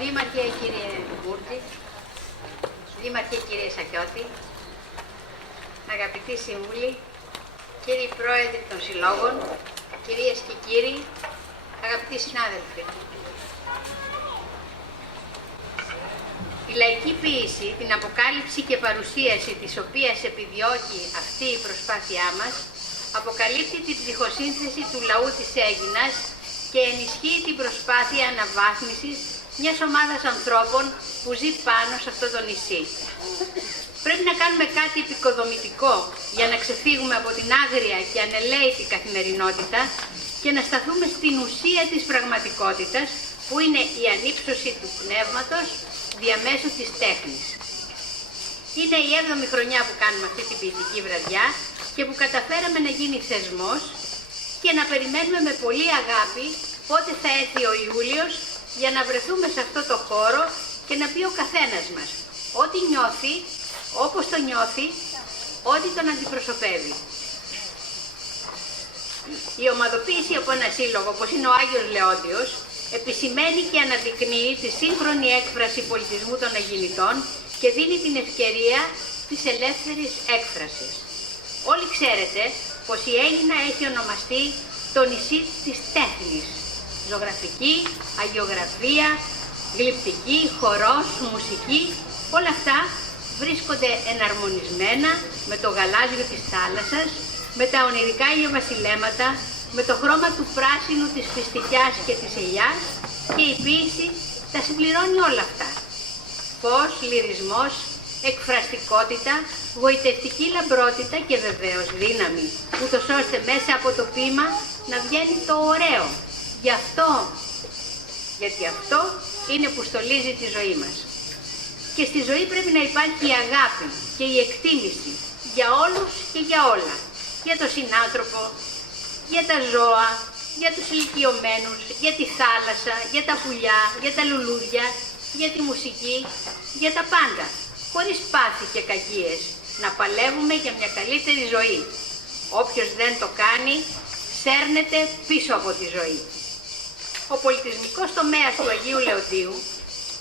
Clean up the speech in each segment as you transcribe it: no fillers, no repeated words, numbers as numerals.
Δήμαρχε κύριε Μπούρτη, Δήμαρχε κύριε Σακιώτη, αγαπητοί σύμβουλοι, κύριοι πρόεδροι των συλλόγων, κυρίες και κύριοι, αγαπητοί συνάδελφοι. Η λαϊκή ποίηση, την αποκάλυψη και παρουσίαση της οποίας επιδιώκει αυτή η προσπάθειά μας, αποκαλύπτει την ψυχοσύνθεση του λαού της Αίγινας και ενισχύει την προσπάθεια αναβάθμισης μιας ομάδας ανθρώπων που ζει πάνω σε αυτό το νησί. Πρέπει να κάνουμε κάτι επικοδομητικό για να ξεφύγουμε από την άγρια και ανελαίτη καθημερινότητα και να σταθούμε στην ουσία της πραγματικότητας, που είναι η ανύψωση του πνεύματος διαμέσου της τέχνης. Είναι η 7η χρονιά που κάνουμε αυτή την ποιητική βραδιά και που καταφέραμε να γίνει θεσμός και να περιμένουμε με πολύ αγάπη πότε θα έρθει ο Ιούλιος για να βρεθούμε σε αυτό το χώρο και να πει ο καθένας μας ό,τι νιώθει, όπως το νιώθει, ό,τι τον αντιπροσωπεύει. Η ομαδοποίηση από ένα σύλλογο, όπως είναι ο Άγιος Λεόντιος, επισημαίνει και αναδεικνύει τη σύγχρονη έκφραση πολιτισμού των Αιγινητών και δίνει την ευκαιρία της ελεύθερης έκφρασης. Όλοι ξέρετε πως η Αίγινα έχει ονομαστεί το νησί της τέχνης. Ζωγραφική, αγιογραφία, γλυπτική, χορός, μουσική, όλα αυτά βρίσκονται εναρμονισμένα με το γαλάζιο της θάλασσας, με τα ονειρικά ηλιοβασιλέματα, με το χρώμα του πράσινου της φιστικιάς και της ελιάς, και η ποίηση τα συμπληρώνει όλα αυτά. Φως, λυρισμός, εκφραστικότητα, γοητευτική λαμπρότητα και βεβαίως δύναμη, ούτως ώστε μέσα από το ποίημα να βγαίνει το ωραίο. Γιατί αυτό είναι που στολίζει τη ζωή μας. Και στη ζωή πρέπει να υπάρχει η αγάπη και η εκτίμηση για όλους και για όλα. Για τον συνάνθρωπο, για τα ζώα, για τους ηλικιωμένους, για τη θάλασσα, για τα πουλιά, για τα λουλούδια, για τη μουσική, για τα πάντα. Χωρίς πάθη και κακίες, να παλεύουμε για μια καλύτερη ζωή. Όποιος δεν το κάνει, σέρνεται πίσω από τη ζωή. Ο πολιτισμικός τομέας του Αγίου Λεοντίου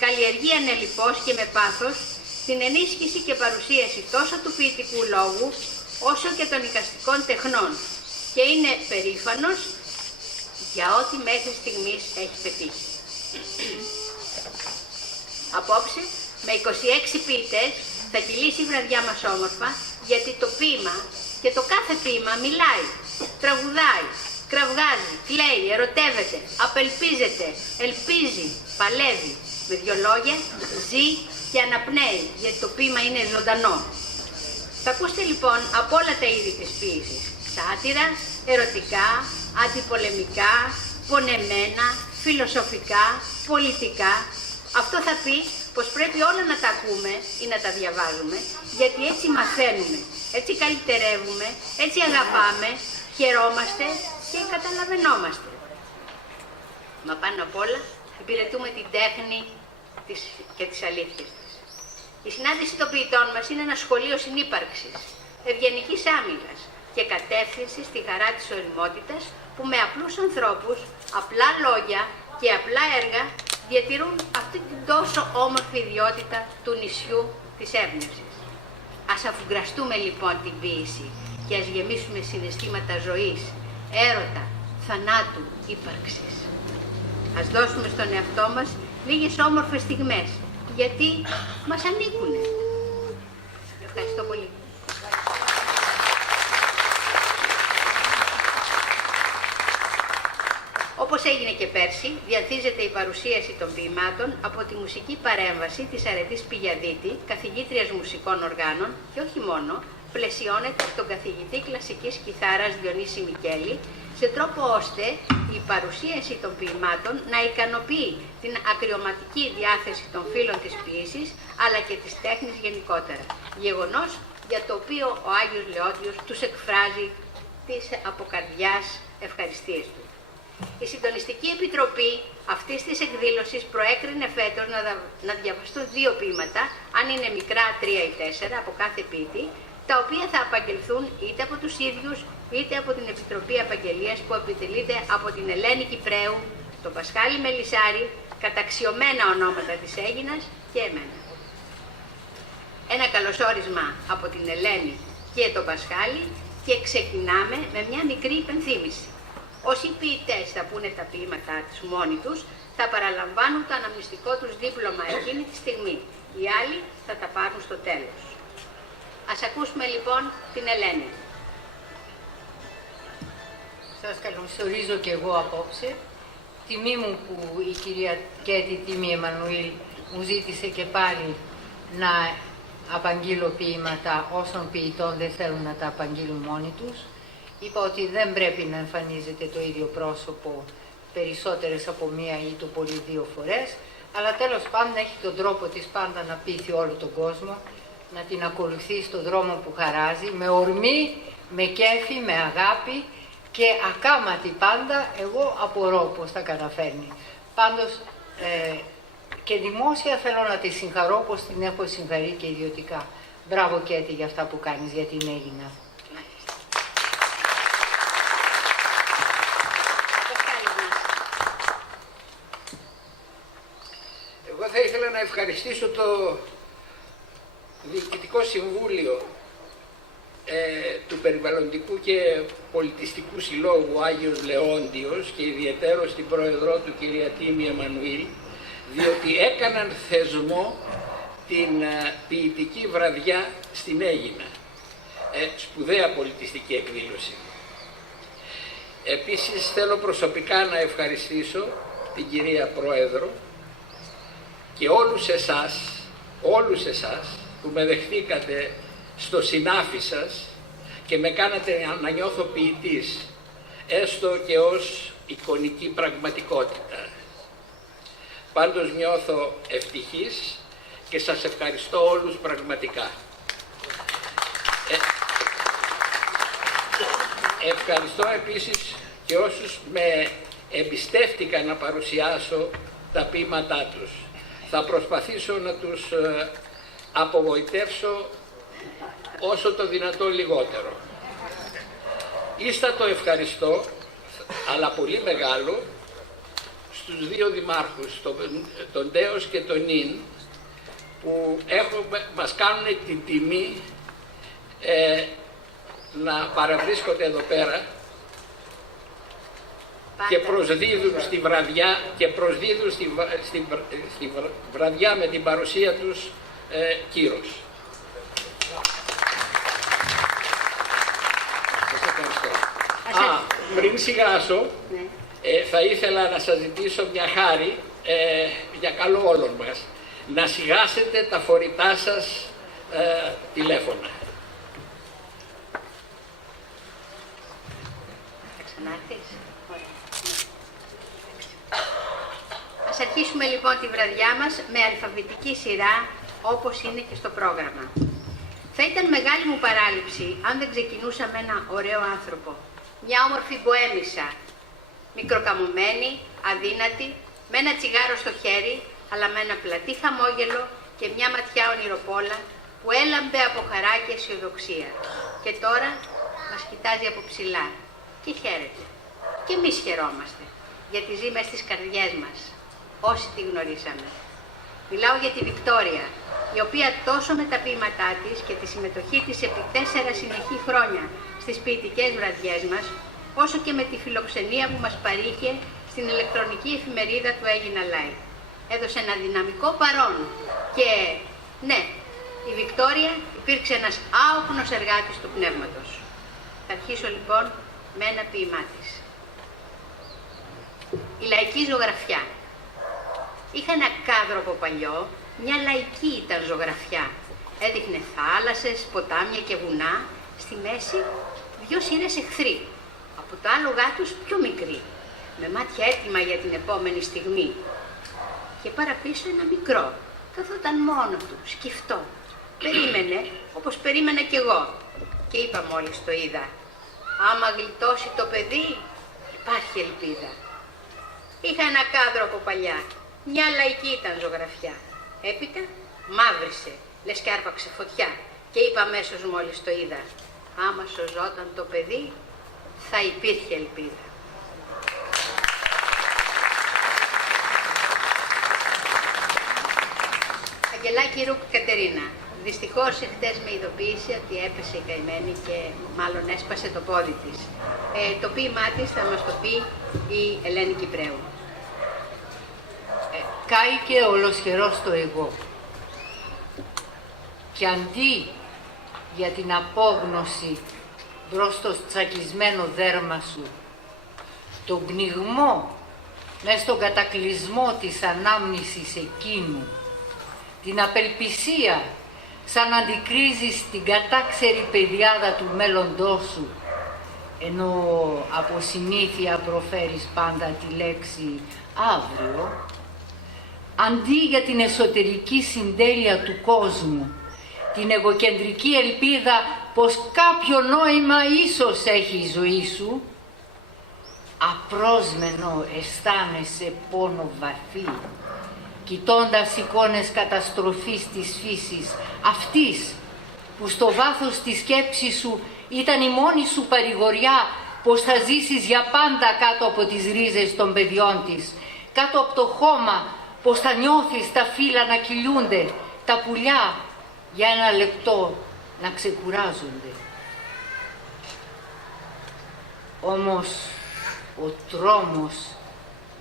καλλιεργεί ανελιπώς και με πάθος την ενίσχυση και παρουσίαση τόσο του ποιητικού λόγου, όσο και των εικαστικών τεχνών, και είναι περήφανος για ό,τι μέχρι στιγμής έχει πετύχει. Απόψε, με 26 ποιητές, θα κυλήσει η βραδιά μας όμορφα, γιατί το ποίημα και το κάθε ποίημα μιλάει, τραγουδάει, κραυγάζει, κλαίει, ερωτεύεται, απελπίζεται, ελπίζει, παλεύει. Με δυο λόγια, ζει και αναπνέει, γιατί το ποίημα είναι ζωντανό. Θα ακούσετε λοιπόν από όλα τα είδη της ποίησης. Σάτυρα, ερωτικά, αντιπολεμικά, πονεμένα, φιλοσοφικά, πολιτικά. Αυτό θα πει πως πρέπει όλα να τα ακούμε ή να τα διαβάζουμε, γιατί έτσι μαθαίνουμε, έτσι καλυτερεύουμε, έτσι αγαπάμε, χαιρόμαστε και καταλαβαίνόμαστε. Μα πάνω απ' όλα υπηρετούμε την τέχνη και τις αλήθειες της. Η συνάντηση των ποιητών μας είναι ένα σχολείο συνύπαρξης, ευγενικής άμυλας και κατεύθυνση στη χαρά της ωριμότητας, που με απλούς ανθρώπους, απλά λόγια και απλά έργα διατηρούν αυτή την τόσο όμορφη ιδιότητα του νησιού της έμπνευσης. Ας αφουγκραστούμε λοιπόν την ποίηση και ας γεμίσουμε συναισθήματα ζωής, έρωτα, θανάτου, ύπαρξης. Ας δώσουμε στον εαυτό μας λίγες όμορφες στιγμές, γιατί μας ανήκουνε. Ευχαριστώ πολύ. Όπως έγινε και πέρσι, διαθίζεται η παρουσίαση των ποιημάτων από τη μουσική παρέμβαση της Αρετής Πηγιαδίτη, καθηγήτριας μουσικών οργάνων, και όχι μόνο, πλαισιώνεται τον καθηγητή κλασικής κιθάρας Διονύση Μικέλη, σε τρόπο ώστε η παρουσίαση των ποιημάτων να ικανοποιεί την ακριωματική διάθεση των φίλων της ποίησης, αλλά και της τέχνης γενικότερα. Γεγονός για το οποίο ο Άγιος Λεόντιος τους εκφράζει τις αποκαρδιάς ευχαριστίες του. Η Συντονιστική Επιτροπή αυτής της εκδήλωσης προέκρινε φέτος να διαβαστούν 2 ποίηματα, αν είναι μικρά 3 ή 4 από κάθε ποιητή, τα οποία θα απαγγελθούν είτε από τους ίδιους είτε από την Επιτροπή Απαγγελίας που επιτελείται από την Ελένη Κυπρέου, τον Πασχάλη Μελισσάρη, καταξιωμένα ονόματα της Αίγινας και εμένα. Ένα καλωσόρισμα από την Ελένη και τον Πασχάλη και ξεκινάμε με μια μικρή υπενθύμηση. Όσοι ποιητές θα πούνε τα ποίηματά τους μόνοι τους, θα παραλαμβάνουν το αναμνηστικό τους δίπλωμα εκείνη τη στιγμή. Οι άλλοι θα τα πάρουν στο τέλος. Ας ακούσουμε λοιπόν την Ελένη. Σας καλωσορίζω και εγώ απόψε. Τιμή μου που η κυρία Κέτη Τίμη Εμμανουήλ μου ζήτησε και πάλι να απαγγείλω ποίηματα όσων ποιητών δεν θέλουν να τα απαγγείλουν μόνοι τους. Είπα ότι δεν πρέπει να εμφανίζεται το ίδιο πρόσωπο περισσότερες από μία ή το πολύ δύο φορές, αλλά τέλος πάντων έχει τον τρόπο της πάντα να πείθει όλο τον κόσμο, να την ακολουθεί στον δρόμο που χαράζει, με ορμή, με κέφι, με αγάπη και ακάματη πάντα. Εγώ απορώ πώς τα καταφέρνει. Πάντως και δημόσια θέλω να τη συγχαρώ όπως την έχω συγχαρεί και ιδιωτικά. Μπράβο Κέτη για αυτά που κάνεις για την Αίγινα. Εγώ θα ήθελα να ευχαριστήσω το Διοικητικό Συμβούλιο του Περιβαλλοντικού και Πολιτιστικού Συλλόγου Άγιος Λεόντιος και ιδιαιτέρως την πρόεδρό του κυρία Τίμη Εμμανουήλ, διότι έκαναν θεσμό την ποιητική βραδιά στην Αίγινα. Σπουδαία πολιτιστική εκδήλωση. Επίσης θέλω προσωπικά να ευχαριστήσω την κυρία Πρόεδρο και όλους εσάς που με δεχτήκατε στο συνάφι σας και με κάνατε να νιώθω ποιητής, έστω και ως εικονική πραγματικότητα. Πάντως νιώθω ευτυχής και σας ευχαριστώ όλους πραγματικά. Ευχαριστώ επίσης και όσους με εμπιστεύτηκαν να παρουσιάσω τα ποίηματά τους. Θα προσπαθήσω να τους απογοητεύσω όσο το δυνατό λιγότερο. Ίστατο ευχαριστώ, αλλά πολύ μεγάλο, στους δύο δημάρχους, τον Τέος και τον Νίν, που μας κάνουν την τιμή να παραβρίσκονται εδώ πέρα και προσδίδουν στη βραδιά και προσδίδουν στη βραδιά με την παρουσία τους κύρος. Σας ευχαριστώ. Πριν σιγάσω, θα ήθελα να σας ζητήσω μια χάρη για καλό όλων μας. Να σιγάσετε τα φορητά σας τηλέφωνα. Θα ξανάρθεις. Ας αρχίσουμε λοιπόν τη βραδιά μας με αλφαβητική σειρά, όπως είναι και στο πρόγραμμα. Θα ήταν μεγάλη μου παράληψη αν δεν ξεκινούσα με ένα ωραίο άνθρωπο. Μια όμορφη μποέμισσα, μικροκαμωμένη, αδύνατη, με ένα τσιγάρο στο χέρι, αλλά με ένα πλατή χαμόγελο και μια ματιά ονειροπόλα που έλαμπε από χαρά και αισιοδοξία. Και τώρα μας κοιτάζει από ψηλά και χαίρεται. Και εμείς χαιρόμαστε, γιατί ζει μες στις καρδιές μας, όσοι τη γνωρίσαμε. Μιλάω για τη Βικτόρια, η οποία τόσο με τα ποίηματά της και τη συμμετοχή της επί 4 συνεχή χρόνια στις ποιητικές βραδιές μας, όσο και με τη φιλοξενία που μας παρήχε στην ηλεκτρονική εφημερίδα του Αίγινα Live. Έδωσε ένα δυναμικό παρόν και ναι, η Βικτόρια υπήρξε ένας άοκνος εργάτης του πνεύματος. Θα αρχίσω λοιπόν με ένα ποίημά της. Η λαϊκή ζωγραφιά. Είχα ένα κάδρο από παλιό, μια λαϊκή ήταν ζωγραφιά. Έδειχνε θάλασσες, ποτάμια και βουνά, στη μέση 2 σειρές εχθροί, από τα άλογά τους πιο μικροί, με μάτια έτοιμα για την επόμενη στιγμή. Και παραπίσω ένα μικρό, καθόταν μόνο του, σκυφτό. Περίμενε, όπως περίμενα κι εγώ. Και είπα μόλις το είδα, άμα γλιτώσει το παιδί, υπάρχει ελπίδα. Είχα ένα κάδρο από παλιά, μια λαϊκή ήταν ζωγραφιά. Έπειτα μαύρισε, λες και άρπαξε φωτιά. Και είπα αμέσως μόλις το είδα, άμα σωζόταν το παιδί, θα υπήρχε ελπίδα. Αγγελάκη Ρουκ Κατερίνα. Δυστυχώς εχθές με ειδοποίησε ότι έπεσε η καημένη και μάλλον έσπασε το πόδι της. Το ποίημά της θα μας το πει η Ελένη Κυπρέου. Κάηκε ολοσχερός το εγώ. Και αντί για την απόγνωση μπρος στο τσακισμένο δέρμα σου, τον πνιγμό μες στον κατακλυσμό της ανάμνησης εκείνου, την απελπισία σαν αντικρίζεις την κατάξερη πεδιάδα του μέλλοντός σου, ενώ από συνήθεια προφέρεις πάντα τη λέξη αύριο, αντί για την εσωτερική συντέλεια του κόσμου, την εγωκεντρική ελπίδα πως κάποιο νόημα ίσως έχει η ζωή σου, απρόσμενο αισθάνεσαι πόνο βαθύ, κοιτώντας εικόνες καταστροφής της φύσης, αυτής που στο βάθος της σκέψης σου ήταν η μόνη σου παρηγοριά πως θα ζήσεις για πάντα κάτω από τις ρίζες των παιδιών της, κάτω από το χώμα πως θα νιώθεις τα φύλλα να κυλιούνται, τα πουλιά για ένα λεπτό να ξεκουράζονται. Όμως ο τρόμος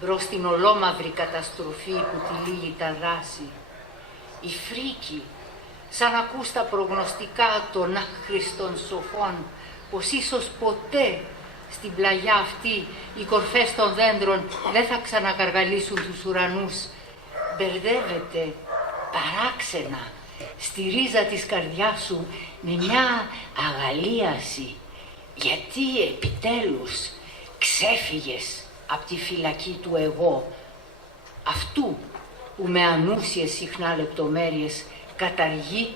μπρος στην ολόμαυρη καταστροφή που τυλίγει τα δάση, η φρίκη σαν ακούς τα προγνωστικά των άχρηστων σοφών πως ίσως ποτέ στην πλαγιά αυτή οι κορφές των δέντρων δεν θα ξανακαργαλίσουν τους ουρανούς, μπερδεύεται παράξενα στη ρίζα της καρδιάς σου με μια αγαλίαση, γιατί επιτέλους ξέφυγες από τη φυλακή του εγώ, αυτού που με ανούσιες συχνά λεπτομέρειες καταργεί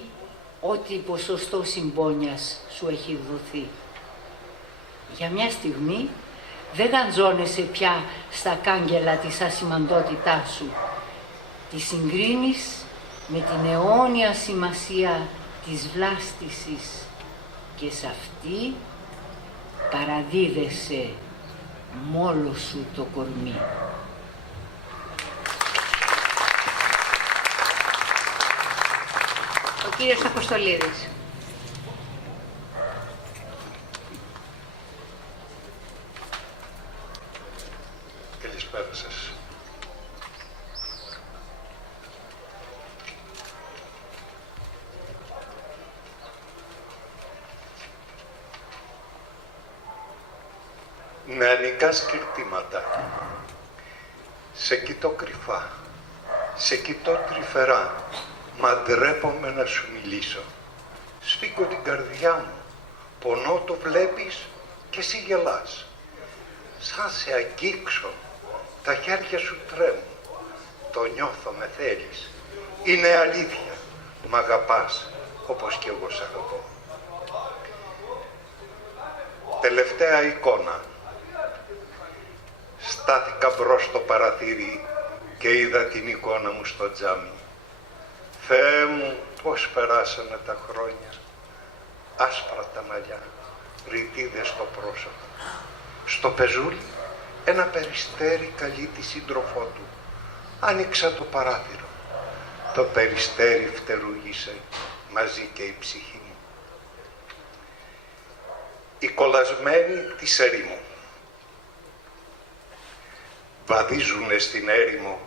ό,τι ποσοστό συμπόνιας σου έχει δοθεί. Για μια στιγμή δεν γαντζώνεσαι πια στα κάγκελα της ασημαντότητάς σου. Τη συγκρίνεις με την αιώνια σημασία της βλάστησης και σε αυτή παραδίδεσαι μόλο σου το κορμί. Ο κύριος Αποστολίδης. Καλησπέρα σας. Νεανικά σκυρτήματα. Σε κοιτώ κρυφά, σε κοιτώ τρυφερά, μα ντρέπομαι να σου μιλήσω. Σφίγγω την καρδιά μου, πονώ το βλέπεις και εσύ γελάς. Σαν σε αγγίξω, τα χέρια σου τρέμουν, το νιώθω με θέλεις. Είναι αλήθεια, μ' αγαπάς όπως κι εγώ σ' αγαπώ. Τελευταία εικόνα. Στάθηκα μπρος στο παραθύρι και είδα την εικόνα μου στο τζάμι. Θεέ μου, πώς περάσανε τα χρόνια. Άσπρα τα μαλλιά, ρητίδες στο πρόσωπο. Στο πεζούλι ένα περιστέρι καλεί τη σύντροφό του. Άνοιξα το παράθυρο. Το περιστέρι φτερούγησε μαζί και η ψυχή μου. Η κολλασμένη της ερήμου. Βαδίζουνε στην έρημο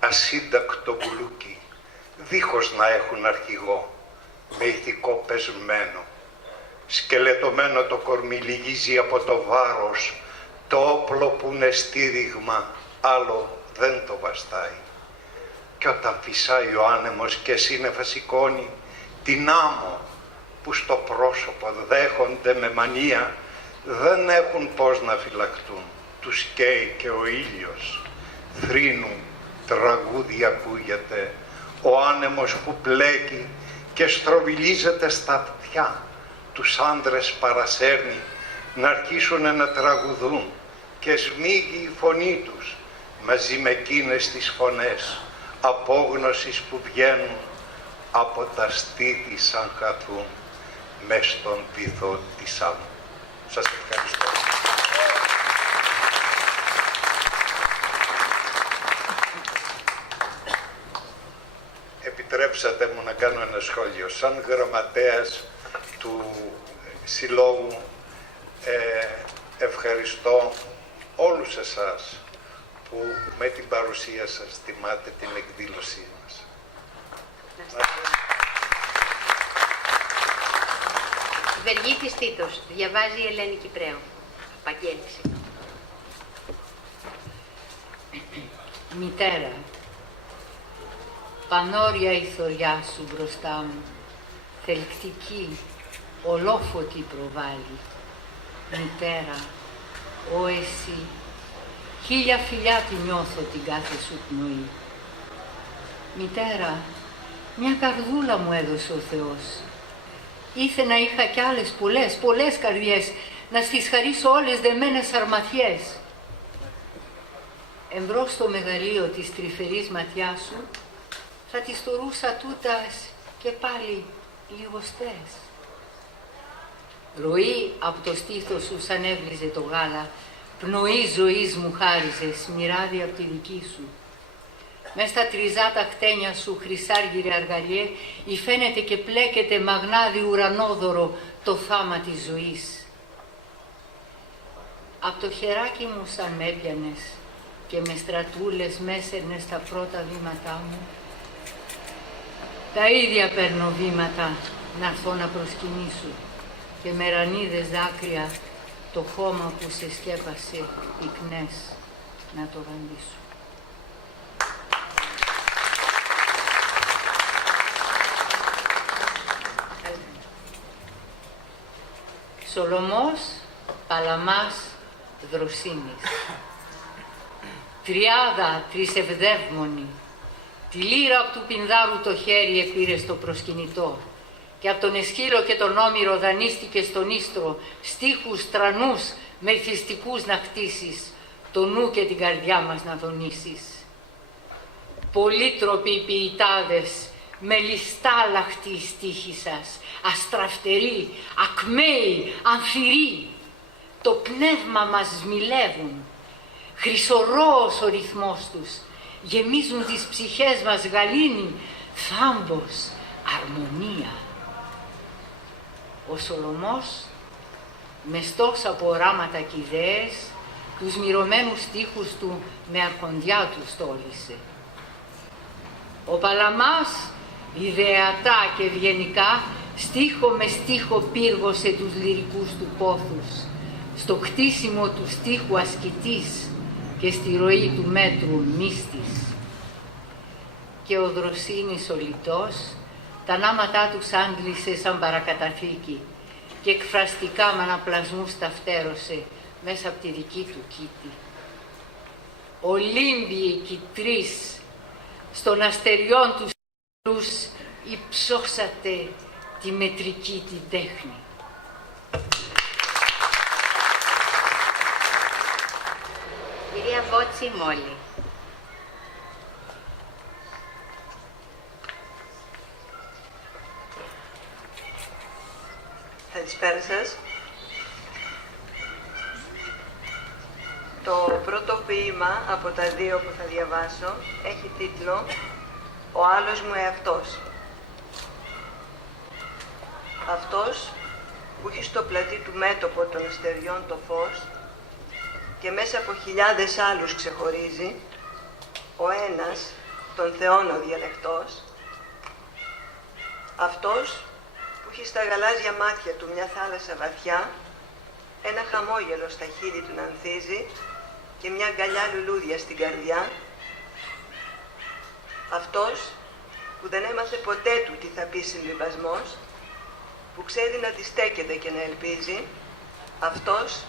ασύντακτο μπουλούκι, δίχως να έχουν αρχηγό, με ηθικό πεσμένο. Σκελετωμένο το κορμί λυγίζει από το βάρος, το όπλο που είναι στήριγμα, άλλο δεν το βαστάει. Κι όταν φυσάει ο άνεμος και σύννεφα σηκώνει την άμμο που στο πρόσωπο δέχονται με μανία, δεν έχουν πώς να φυλακτούν. Τους καίει και ο ήλιος, θρήνου τραγούδι ακούγεται, ο άνεμος που πλέκει και στροβιλίζεται στα αυτιά, τους άντρες παρασέρνει να αρχίσουνε να τραγουδούν και σμίγει η φωνή τους μαζί με εκείνες τις φωνές απόγνωσης που βγαίνουν από τα στήθη σαν χαθούν μες στον βυθό της άμμου. Σας ευχαριστώ. επιτρέψατε μου να κάνω ένα σχόλιο. Σαν γραμματέας του Συλλόγου ευχαριστώ όλους εσάς που με την παρουσία σας τιμάτε την εκδήλωσή μας. Βεργίτης Τίτος, διαβάζει η Ελένη Κυπρέου. Παγγέλιση. Μητέρα, πανόρια η θωριά σου μπροστά μου, θελκτική, ολόφωτη προβάλλει. Μητέρα, ο εσύ, χίλια φιλιά τη νιώθω την κάθε σου πνοή. Μητέρα, μια καρδούλα μου έδωσε ο Θεός. Ήθε να είχα κι άλλες πολλές καρδιές, να στις χαρίσω όλες δεμένες αρματιές. Εμπρός στο μεγαλείο της τρυφερής ματιάς σου, θα τις τορούσα τούτας και πάλι λιγοστές. Ροή από το στήθος σου σαν έβριζε το γάλα, πνοή ζωής μου χάριζες, μοιράδι από τη δική σου. Μες στα τριζάτα χτένια σου, χρυσάργυρε αργαριέ, υφαίνεται και πλέκεται μαγνάδι ουρανόδωρο το θάμα της ζωής. Απ' το χεράκι μου σαν με έπιανες και με στρατούλες μέσαιρνες στα πρώτα βήματά μου, τα ίδια παίρνω βήματα να έρθω να προσκυνήσω και με ρανίδες δάκρυα το χώμα που σε σκέπασε πυκνές να το γαντήσω. Σολομός Παλαμάς Δροσίνης. Τριάδα τρισευδεύμονη, τη λύρα απ' του Πινδάρου το χέρι επήρε στο προσκυνητό και απ' τον Εσχύλο και τον Όμηρο δανείστηκε στον Ίστρο στίχους τρανούς μεθυστικούς να χτίσεις, το νου και την καρδιά μας να δονήσεις. Πολύτροποι ποιητάδες, με ληστά λαχτή η στίχη σας, αστραφτεροί, ακμαίοι, αμφυροί, το πνεύμα μας σμιλεύουν, χρυσορόος ο ρυθμός τους, γεμίζουν τις ψυχές μας γαλήνη, θάμπος, αρμονία. Ο Σολομός, μεστός από οράματα και ιδέες, τους μυρωμένους στίχους του με αρχοντιά του στόλισε. Ο Παλαμάς, ιδεατά και ευγενικά, στίχο με στίχο πύργωσε τους λυρικούς του πόθους, στο κτίσιμο του στίχου ασκητής και στη ροή του μέτρου μύστης. Και ο Δροσίνης ο λιτός, τα νάματά τους άντλησε σαν παρακαταθήκη και εκφραστικά με αναπλασμούς τα φτέρωσε μέσα από τη δική του κήτη. Ολύμπιοι κι τρεις, στον αστεριών τους υψώσατε τη μετρική την τέχνη. Κυρία Βότση Μόλι. Καλησπέρα σας. Το πρώτο ποίημα από τα δύο που θα διαβάσω έχει τίτλο «Ο άλλος μου εαυτός». Αυτός που έχει στο πλατή του μέτωπο των αστεριών το φως και μέσα από χιλιάδες άλλους ξεχωρίζει, ο ένας των θεών ο διαλεκτός, αυτός που έχει στα γαλάζια μάτια του μια θάλασσα βαθιά, ένα χαμόγελο στα χείλη του να ανθίζει και μια αγκαλιά λουλούδια στην καρδιά, αυτός που δεν έμαθε ποτέ του τι θα πει συμβιβασμός, που ξέρει να αντιστέκεται και να ελπίζει, αυτός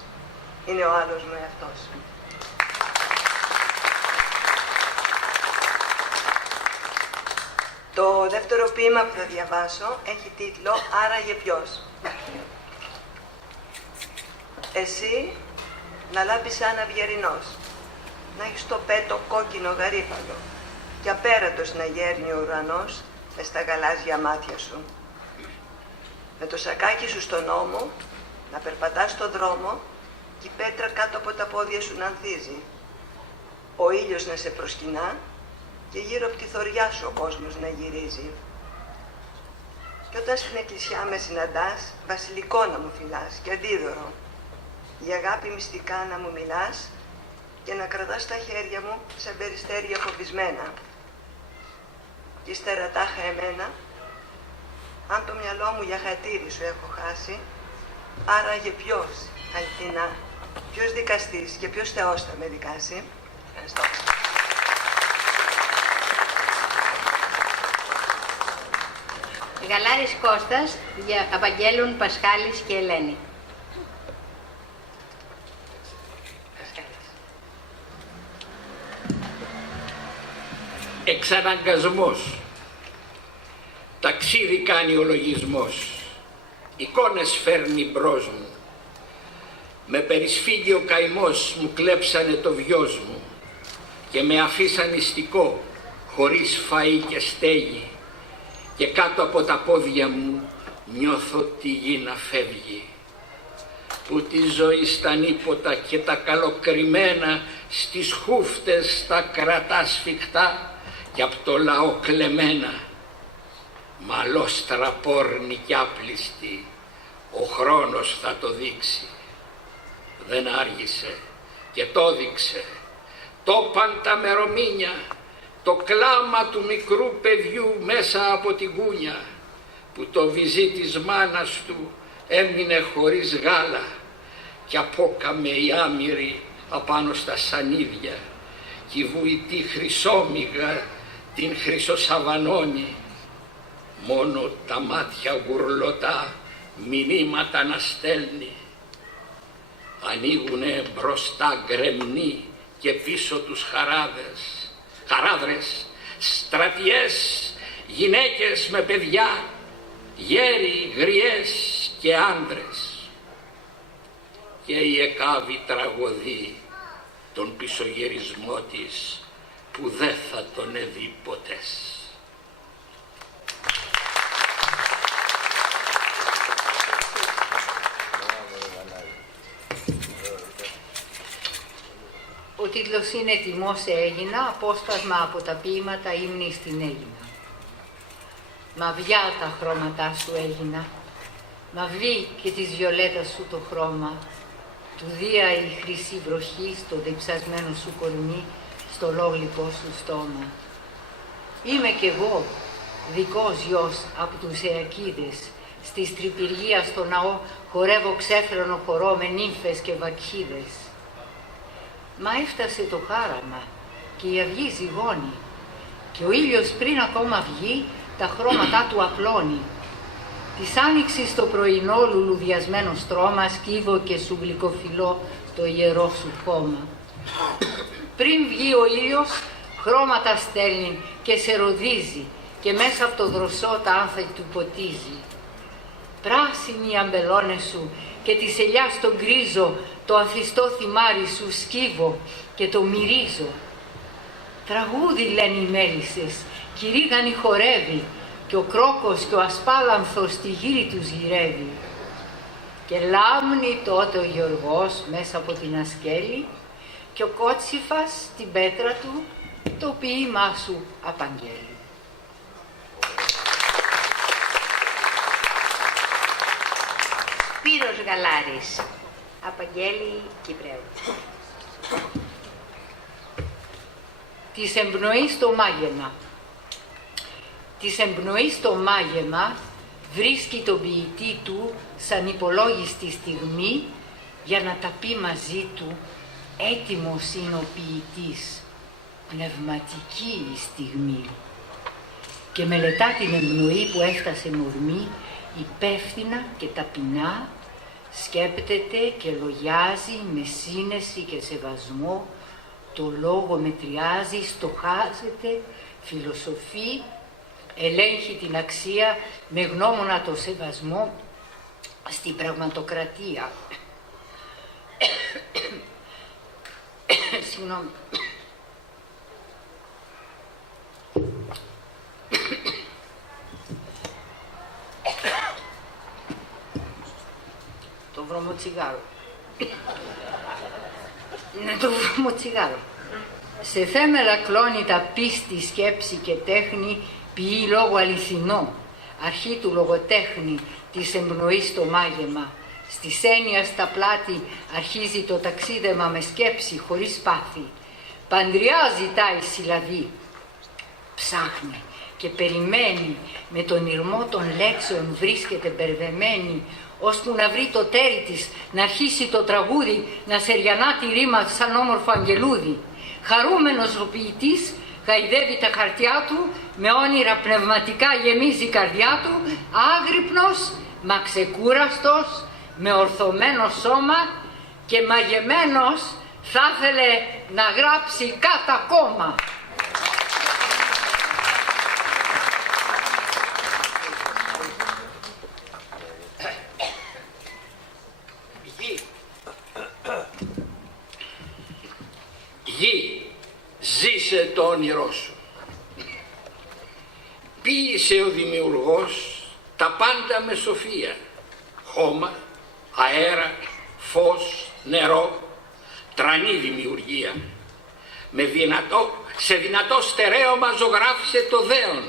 είναι ο άλλος μου εαυτός. Το δεύτερο ποίημα που θα διαβάσω έχει τίτλο «Άραγε ποιος». Εσύ να λάμπεις σαν αυγερινός, να έχεις το πέτο κόκκινο γαρίφαλο και απέρατος να γέρνει ο ουρανός μες στα γαλάζια μάτια σου. Με το σακάκι σου στον ώμο να περπατάς στον δρόμο και η πέτρα κάτω από τα πόδια σου να ανθίζει. Ο ήλιος να σε προσκυνά και γύρω από τη θωριά σου ο κόσμος να γυρίζει. Κι όταν στην εκκλησιά με συναντάς, βασιλικό να μου φυλάς και αντίδωρο. Η αγάπη μυστικά να μου μιλάς και να κρατάς τα χέρια μου σαν περιστέρια φοβισμένα. Κι ύστερα τάχα εμένα, αν το μυαλό μου για χατήρι σου έχω χάσει, άραγε ποιος, αληθινά, ποιος δικαστής και ποιος Θεός θα με δικάσει. Ευχαριστώ. Γαλάρης Κώστας, για Απαγγέλων Πασχάλης και Ελένη. Εξαναγκασμός. Ταξίδι κάνει ο λογισμός. Εικόνες φέρνει μπρος μου. Με περισφίγγει ο καημός, μου κλέψανε το βιός μου και με αφήσαν νηστικό, χωρίς φαΐ και στέγη, και κάτω από τα πόδια μου νιώθω τη γη να φεύγει. Που τη ζωή στα νύποτα και τα καλοκριμμένα στις χούφτες τα κρατά σφιχτά και απ' το λαό κλεμμένα. Μαλόστρα πόρνη κι άπλιστη, ο χρόνος θα το δείξει. Δεν άργησε και το δείξε. Το παν τα μερομήνια, το κλάμα του μικρού παιδιού μέσα από την κούνια, που το βυζί της μάνας του έμεινε χωρίς γάλα και απόκαμε η άμυρη απάνω στα σανίδια και η βουητή χρυσόμυγα την χρυσοσαβανώνει. Μόνο τα μάτια γουρλωτά μηνύματα να στέλνει. Ανοίγουνε μπροστά γκρεμνοί και πίσω τους χαράδρες, στρατιές, γυναίκες με παιδιά, γέροι, γριές και άντρες. Και η εκάβη τραγωδεί τον πισωγυρισμό της που δεν θα τον δει ποτέ. Ο τίτλος είναι «Τιμός Έγινα», απόσπασμα από τα ποίηματα «Ύμνη στην Έγινα». Μαυριά τα χρώματά σου έγινα, μαυρί και της βιολέτας σου το χρώμα, του δία η χρυσή βροχή στο διψασμένο σου κορμί, στο λόγλυπό σου στόμα. Είμαι κι εγώ, δικός γιος από τους Αιακίδες, στη στριπυργία στο ναό χορεύω ξέφρενο χορό με νύμφες και βακχίδες. Μα έφτασε το χάραμα και η αυγή ζυγώνει και ο ήλιος πριν ακόμα βγει τα χρώματά του απλώνει. Της άνοιξης το πρωινό λουλουδιασμένο στρώμα σκύβω και σου γλυκοφιλώ το ιερό σου χώμα. Πριν βγει ο ήλιος χρώματα στέλνει και σε ροδίζει και μέσα από το δροσό τα άνθη του ποτίζει. Πράσινοι οι αμπελώνες σου και τη ελιά στον γκρίζο το ανθιστό θυμάρι σου σκύβω και το μυρίζω. Τραγούδι λένε οι μέλισσες, κι η ρίγανη χορεύει και ο κρόκος και ο ασπάλανθος στη γύρι τους γυρεύει. Και λάμνει τότε ο Γιωργός μέσα από την ασκέλη και ο Κότσιφας στην πέτρα του το ποίημά σου απαγγέλει. Σπύρος Γαλάρης, Απαγγέλη Κυπραίου. Της εμπνοής το μάγεμα. Της εμπνοής το μάγεμα βρίσκει τον ποιητή του σαν υπολόγιστη στιγμή για να τα πει μαζί του. Έτοιμος είναι ο ποιητής, πνευματική η στιγμή. Και μελετά την εμπνοή που έφτασε μορμή, υπεύθυνα και ταπεινά, σκέπτεται και λογιάζει με σύνεση και σεβασμό, το λόγο μετριάζει, στοχάζεται, φιλοσοφεί, ελέγχει την αξία με γνώμονα το σεβασμό στην πραγματοκρατία. Συγγνώμη. Το βρωμοτσιγάρο. Ναι, το βρωμοτσιγάρο. Σε θέμελα κλώνει τα πίστη, σκέψη και τέχνη, ποιεί λόγο αληθινό. αρχή του λογοτέχνη της εμπνοής στο μάγεμα. Στις έννοιας στα πλάτη αρχίζει το ταξίδεμα με σκέψη χωρίς πάθη. Παντριά ζητάει συλλαβή. Ψάχνει και περιμένει, με τον ηρμό των λέξεων βρίσκεται μπερδεμένη, ώσπου να βρει το τέρι της, να αρχίσει το τραγούδι, να σεριανά τη ρήμα σαν όμορφο αγγελούδι. Χαρούμενος ο ποιητής χαϊδεύει τα χαρτιά του, με όνειρα πνευματικά γεμίζει η καρδιά του, άγρυπνος, μα ξεκούραστος, με ορθωμένο σώμα και μαγεμένος θα ήθελε να γράψει κάτα κόμμα. Γη, ζήσε το όνειρό σου. Ποίησε ο δημιουργός τα πάντα με σοφία. Χώμα, αέρα, φως, νερό, τρανή δημιουργία. Σε δυνατό στερέωμα ζωγράφισε το δέον.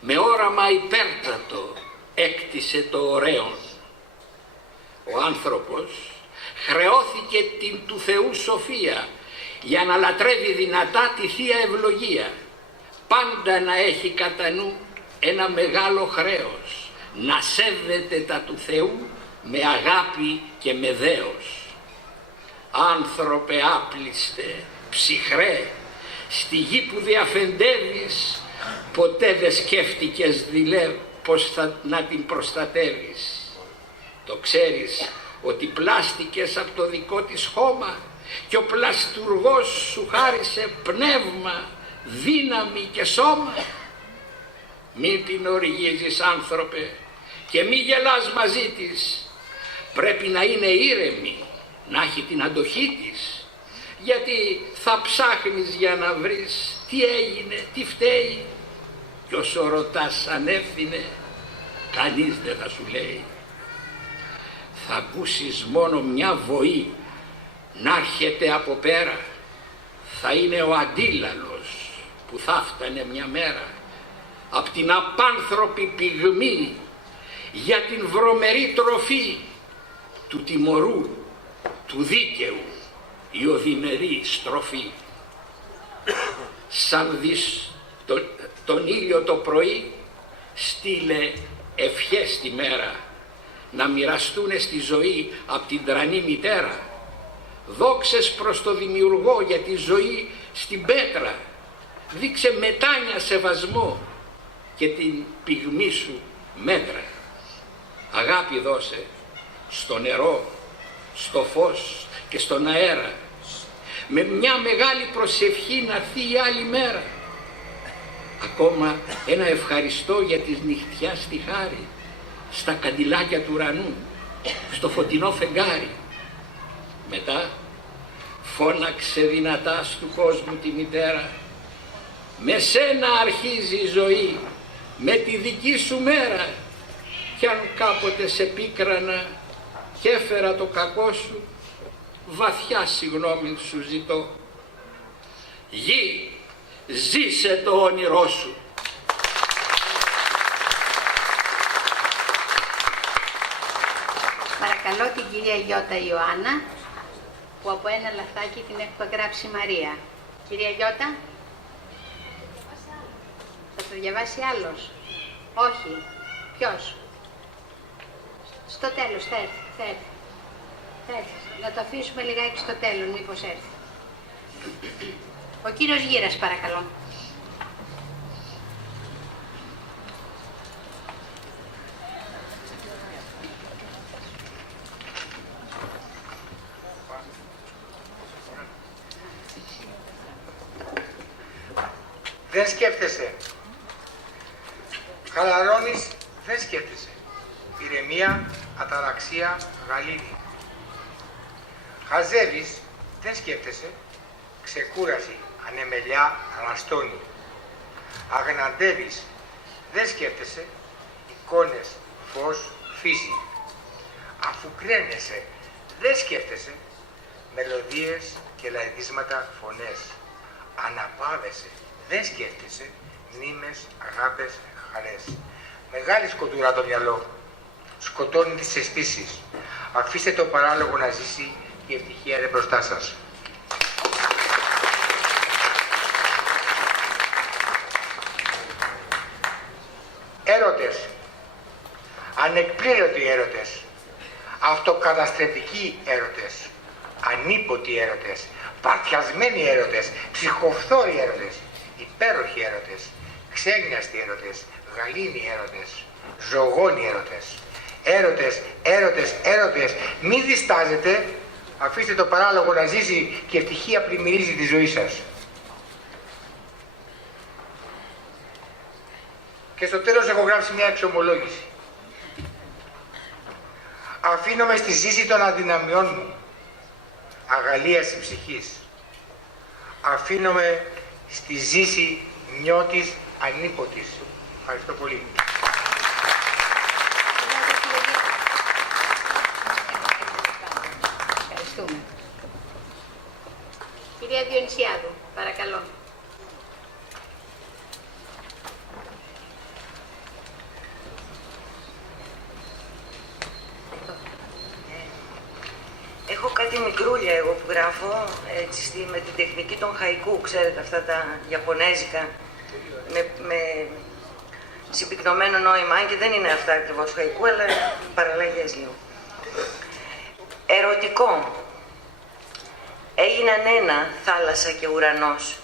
Με όραμα υπέρτατο έκτισε το ωραίον. Ο άνθρωπος χρεώθηκε την του Θεού σοφία για να λατρεύει δυνατά τη Θεία Ευλογία. Πάντα να έχει κατά νου ένα μεγάλο χρέος, να σέβεται τα του Θεού με αγάπη και με δέος. Άνθρωπε άπλιστε, ψυχρέ, στη γη που διαφεντεύεις, ποτέ δεν σκέφτηκες πως να την προστατεύεις. Το ξέρεις ότι πλάστηκες από το δικό της χώμα και ο πλαστουργός σου χάρισε πνεύμα, δύναμη και σώμα. Μην την οργίζεις άνθρωπε και μη γελάς μαζί της. Πρέπει να είναι ήρεμη, να έχει την αντοχή της, γιατί θα ψάχνεις για να βρεις τι έγινε, τι φταίει, και όσο ρωτάς ανεύθυνε κανείς δεν θα σου λέει. Θα ακούσεις μόνο μια βοή να έρχεται από πέρα, θα είναι ο αντίλαλος που θα φτανε μια μέρα απ' την απάνθρωπη πυγμή για την βρωμερή τροφή του τιμωρού, του δίκαιου, η οδυνερή στροφή. Σαν δεις τον ήλιο το πρωί, στείλε ευχές τη μέρα, να μοιραστούνε στη ζωή απ' την τρανή μητέρα. Δόξες προς το Δημιουργό για τη ζωή στην πέτρα, δείξε μετάνια σεβασμό και την πυγμή σου μέτρα. Αγάπη δώσε στο νερό, στο φως και στον αέρα, με μια μεγάλη προσευχή να έρθει η άλλη μέρα. Ακόμα ένα ευχαριστώ για της νυχτιάς τη χάρη, στα καντιλάκια του ουρανού, στο φωτεινό φεγγάρι. Μετά φώναξε δυνατά στου κόσμου τη μητέρα, με σένα αρχίζει η ζωή, με τη δική σου μέρα, κι αν κάποτε σε πίκρανα και έφερα το κακό σου, βαθιά συγγνώμη σου ζητώ. Γη, ζήσε το όνειρό σου. Παρακαλώ την κυρία Γιώτα Ιωάννα, που από ένα λαθάκι την έχω γράψει Μαρία. Κυρία Γιώτα, θα το διαβάσει άλλος? Όχι. Ποιος? Στο τέλος θα έρθει. Να το αφήσουμε λιγάκι στο τέλος, μήπως έρθει. Ο κύριος Γύρας, παρακαλώ. Δεν σκέφτεσαι. Χαλαρώνεις, δεν σκέφτεσαι. Ηρεμία, αταραξία, γαλήνη. Χαζεύεις, δεν σκέφτεσαι. Ξεκούραση, ανεμελιά, αναστώνει. Αγναντεύεις, δεν σκέφτεσαι. Εικόνες, φως, φύση. Αφού κρένεσαι, δεν σκέφτεσαι. Μελωδίες και λαϊδίσματα, φωνές. Αναπάβεσαι, δεν σκέφτεσαι. Μνήμες, αγάπες, χαρές. Μεγάλη σκοτουρά το μυαλό. Σκοτώνει τις αισθήσεις. Αφήστε το παράλογο να ζήσει και η ευτυχία είναι μπροστά σας. Έρωτες. Ανεκπλήρωτοι έρωτες. Αυτοκαταστρεπτικοί έρωτες. Ανίποτοι έρωτες. Παθιασμένοι έρωτες. Ψυχοφθόροι έρωτες. Υπέροχοι έρωτες. Ξένιαστοι έρωτες. Γαλήνοι έρωτες. Ζωγόνοι έρωτες. Έρωτες, έρωτες, έρωτες. Μη διστάζετε. Αφήστε το παράλογο να ζήσει και η ευτυχία πλημμυρίζει τη ζωή σας. Και στο τέλος έχω γράψει μια εξομολόγηση. Αφήνομαι στη ζήση των αδυναμιών μου. Αγαλίαση ψυχής. Αφήνομαι στη ζήση νιώτης ανίποτης. Ευχαριστώ πολύ. Ευχαριστούμε. Κυρία Διονυσιάδου, παρακαλώ. Έχω κάτι μικρούλια εγώ που γράφω, έτσι, με την τεχνική των χαϊκού, ξέρετε, αυτά τα ιαπωνέζικα, με συμπυκνωμένο νόημα, αν και δεν είναι αυτά ακριβώς χαϊκού, αλλά παραλλαγές λίγο. Ερωτικό. Έγιναν ένα θάλασσα και ουρανός.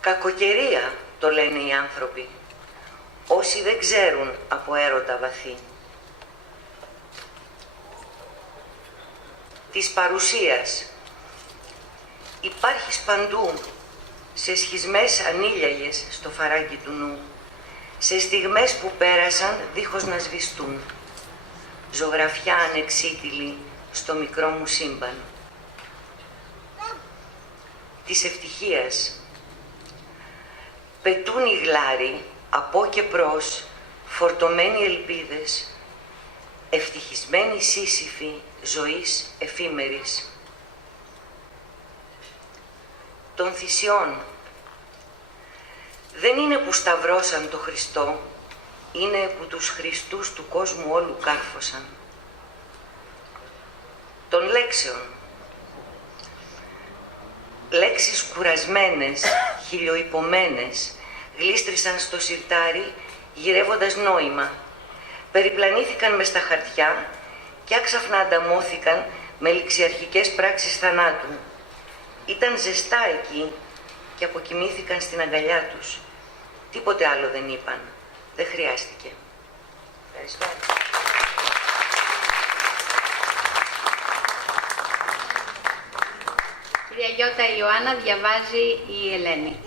Κακοκαιρία το λένε οι άνθρωποι, όσοι δεν ξέρουν από έρωτα βαθύ. Της παρουσίας. Υπάρχεις παντού, σε σχισμές ανήλιαγες στο φαράγγι του νου, σε στιγμές που πέρασαν δίχως να σβηστούν. Ζωγραφιά ανεξίτηλη στο μικρό μου σύμπαν. Της ευτυχίας. Πετούν οι γλάροι από και προς, φορτωμένοι ελπίδες, ευτυχισμένοι σύσυφοι ζωής εφήμερης. Των θυσιών. Δεν είναι που σταυρώσαν το Χριστό, είναι που τους Χριστούς του κόσμου όλου κάρφωσαν. Των λέξεων. Λέξεις κουρασμένες, χιλιοϊπωμένες, γλίστρησαν στο σιρτάρι γυρεύοντας νόημα. Περιπλανήθηκαν μες στα χαρτιά και άξαφνα ανταμώθηκαν με ληξιαρχικές πράξεις θανάτου. Ήταν ζεστά εκεί και αποκοιμήθηκαν στην αγκαλιά τους. Τίποτε άλλο δεν είπαν. Δεν χρειάστηκε. Ευχαριστώ. Κυρία Γιώτα Ιωάννα, διαβάζει η Ελένη.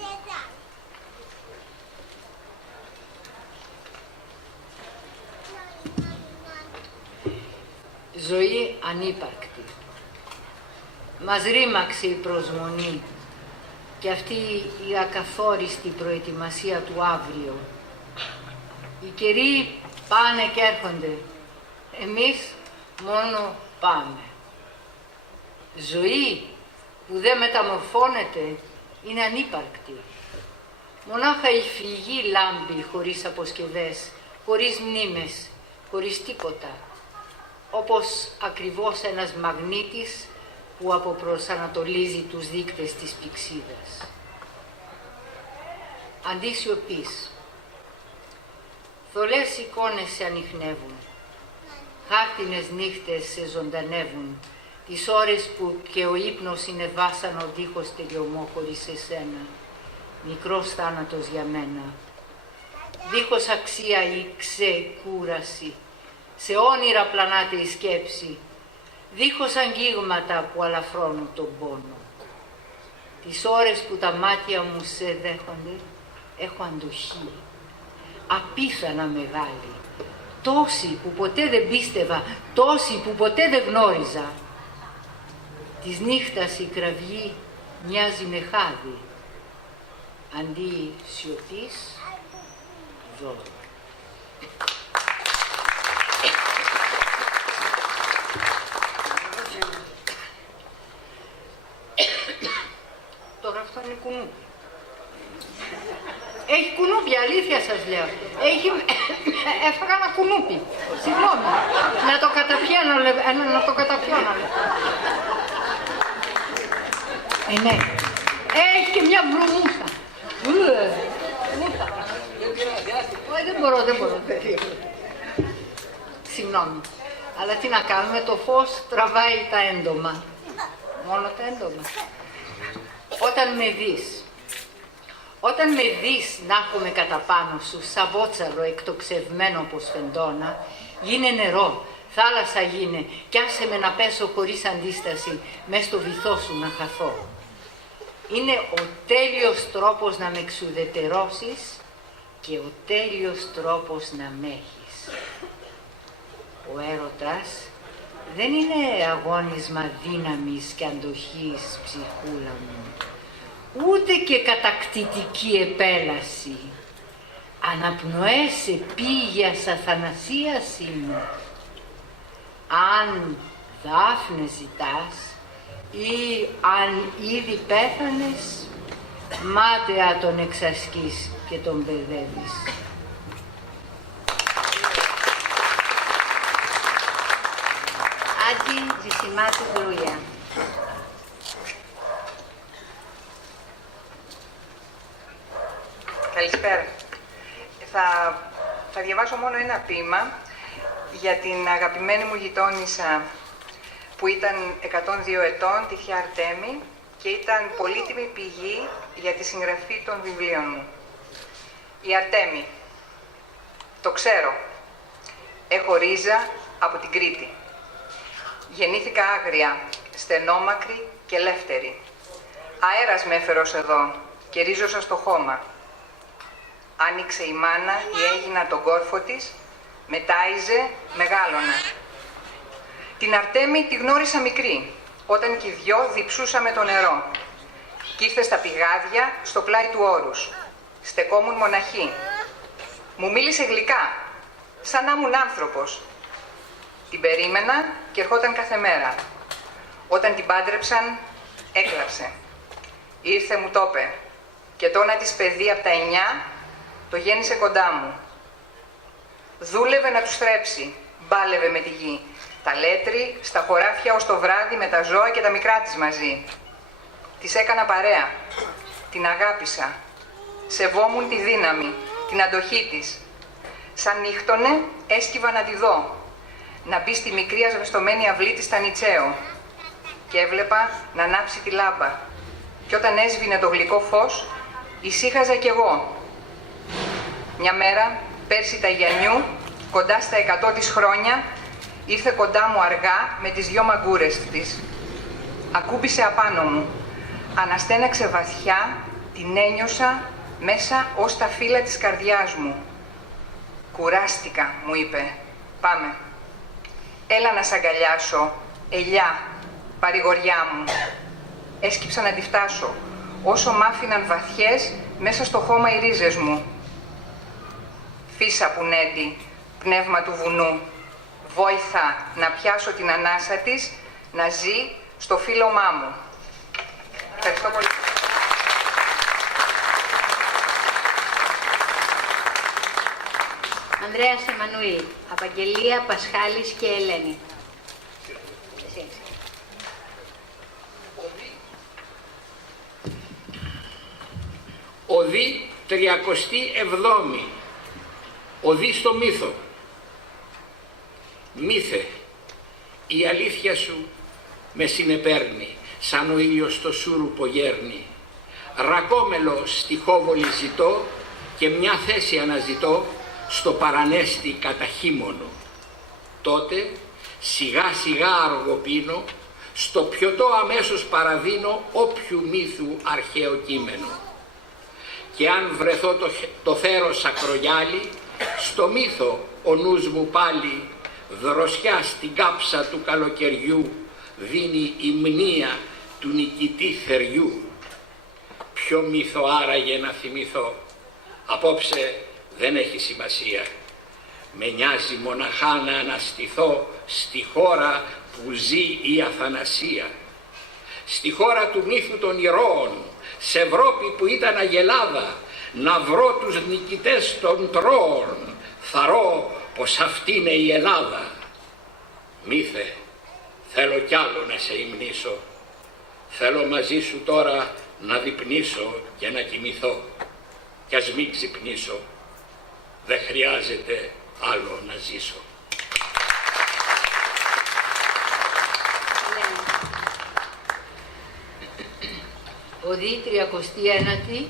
Ζωή ανύπαρκτη. Μας ρήμαξε η προσμονή και αυτή η ακαθόριστη προετοιμασία του αύριο. Οι καιροί πάνε και έρχονται. Εμείς μόνο πάμε. Ζωή που δεν μεταμορφώνεται είναι ανύπαρκτη. Μονάχα η φυγή λάμπει χωρίς αποσκευές, χωρίς μνήμες, χωρίς τίποτα. Όπως ακριβώς ένας μαγνήτης που αποπροσανατολίζει τους δείκτες της πυξίδας. Αντί σιωπής. Θολές εικόνες σε ανιχνεύουν. Χάρτινες νύχτες σε ζωντανεύουν. Τις ώρες που και ο ύπνος είναι βάσανο δίχως τελειωμό χωρίς εσένα. Μικρός θάνατος για μένα. Δίχως αξία ή ξεκούραση. Σε όνειρα πλανάται η σκέψη, δίχως αγγίγματα που αλαφρώνουν τον πόνο. Τις ώρες που τα μάτια μου σε δέχονται, έχω αντοχή, απίθανα μεγάλη, τόση που ποτέ δεν πίστευα, τόση που ποτέ δεν γνώριζα. Της νύχτας η κραυγή μοιάζει με χάδι, αντί σιωπής, δώρο. Τώρα αυτό είναι κουνού. Έχει κουνούπι, αλήθεια σας λέω. Έφαγα ένα κουνούπι. Συγγνώμη. Να το καταπιάνω, να το καταπιάνω. Ναι. Έχει και μια βρωμούσα. Δεν μπορώ. Συγγνώμη. Αλλά τι να κάνουμε, το φως τραβάει τα έντομα. Μόνο τα έντομα. Όταν με δεις να έχουμε κατά πάνω σου σαν βότσαλο εκτοξευμένο από σφεντόνα, γίνε νερό, θάλασσα γίνε κι άσε με να πέσω χωρίς αντίσταση μες στο βυθό σου να χαθώ. Είναι ο τέλειος τρόπος να με εξουδετερώσεις και ο τέλειος τρόπος να με έχεις. Ο έρωτας δεν είναι αγώνισμα δύναμης και αντοχής, ψυχούλα μου, ούτε και κατακτητική επέλαση. Αναπνοές επίγειας αθανασίας είναι. Αν δάφνες ζητάς ή αν ήδη πέθανες, μάταια τον εξασκείς και τον παιδεύεις. Άντζη Ζησιμάτου Γλουία. Καλησπέρα. Θα διαβάσω μόνο ένα ποίημα για την αγαπημένη μου γειτόνισσα που ήταν 102 ετών, τη Θεία Αρτέμη, και ήταν πολύτιμη πηγή για τη συγγραφή των βιβλίων μου. Η Αρτέμη. Το ξέρω. Έχω ρίζα από την Κρήτη. Γεννήθηκα άγρια, στενόμακρη και ελεύθερη. Αέρας με έφερε ως εδώ και ρίζωσα στο χώμα. Άνοιξε η μάνα ή έγινα τον κόρφο της, μετάιζε, μεγάλωνα. Την Αρτέμη τη γνώρισα μικρή, όταν κι οι δυο διψούσαμε το νερό. Κι ήρθε στα πηγάδια, στο πλάι του όρους. Στεκόμουν μοναχή. Μου μίλησε γλυκά, σαν να ήμουν άνθρωπος. Την περίμενα και ερχόταν κάθε μέρα. Όταν την πάντρεψαν, έκλαψε. Ήρθε, μου το είπε, και το να της παιδί από τα 9 το γέννησε κοντά μου. Δούλευε να τους θρέψει, μπάλευε με τη γη. Τα λέτρι στα χωράφια ως το βράδυ με τα ζώα και τα μικρά της μαζί. Της έκανα παρέα, την αγάπησα. Σεβόμουν τη δύναμη, την αντοχή της. Σαν νύχτωνε, έσκυβα να τη δω. Να μπει στη μικρή ασβεστομένη αυλή της στα Νιτσαίο. Και έβλεπα να ανάψει τη λάμπα. Και όταν έσβηνε το γλυκό φως, ησύχαζα κι εγώ. Μια μέρα, πέρσι τα Γιαννιού, κοντά στα 100 της χρόνια, ήρθε κοντά μου αργά με τις 2 μαγκούρες της. Ακούμπησε απάνω μου. Αναστέναξε βαθιά, την ένιωσα μέσα ως τα φύλλα της καρδιάς μου. «Κουράστηκα», μου είπε. «Πάμε. Έλα να σ' αγκαλιάσω, ελιά, παρηγοριά μου». Έσκυψα να τη φτάσω, όσο μ' άφηναν βαθιές μέσα στο χώμα οι ρίζες μου. «Φύσα, Πουνέντη, πνεύμα του βουνού, βόηθα να πιάσω την ανάσα της, να ζει στο φύλλωμά μου». Ευχαριστώ πολύ. Ανδρέας Εμμανουήλ, Απαγγελία, Πασχάλης και Ελένη. Οδή 37η. Οδή στο μύθο. Μύθε, η αλήθεια σου με συνεπέρνει, σαν ο ήλιος στο σούρουπο γέρνει. Ρακόμελο στη Χόβολη ζητώ και μια θέση αναζητώ στο παρανέστη καταχύμωνο. Τότε σιγά σιγά αργοπίνω, στο πιωτό αμέσως παραδίνω όποιου μύθου αρχαίο κείμενο. Και αν βρεθώ το θέρος ακρογιάλι, στο μύθο ο νους μου πάλι δροσιά στην κάψα του καλοκαιριού δίνει η μνήα του νικητή θεριού. Ποιο μύθο άραγε να θυμηθώ? Απόψε δεν έχει σημασία. Με νοιάζει μοναχά να αναστηθώ στη χώρα που ζει η αθανασία. Στη χώρα του μύθου των ηρώων, σε Ευρώπη που ήταν αγελάδα, να βρω τους νικητές των Τρώων, θαρώ πως αυτή είναι η Ελλάδα. Μήθε, θέλω κι άλλο να σε υμνήσω, θέλω μαζί σου τώρα να διπνήσω και να κοιμηθώ, κι ας μην ξυπνήσω, δεν χρειάζεται άλλο να ζήσω. Οδή 39η,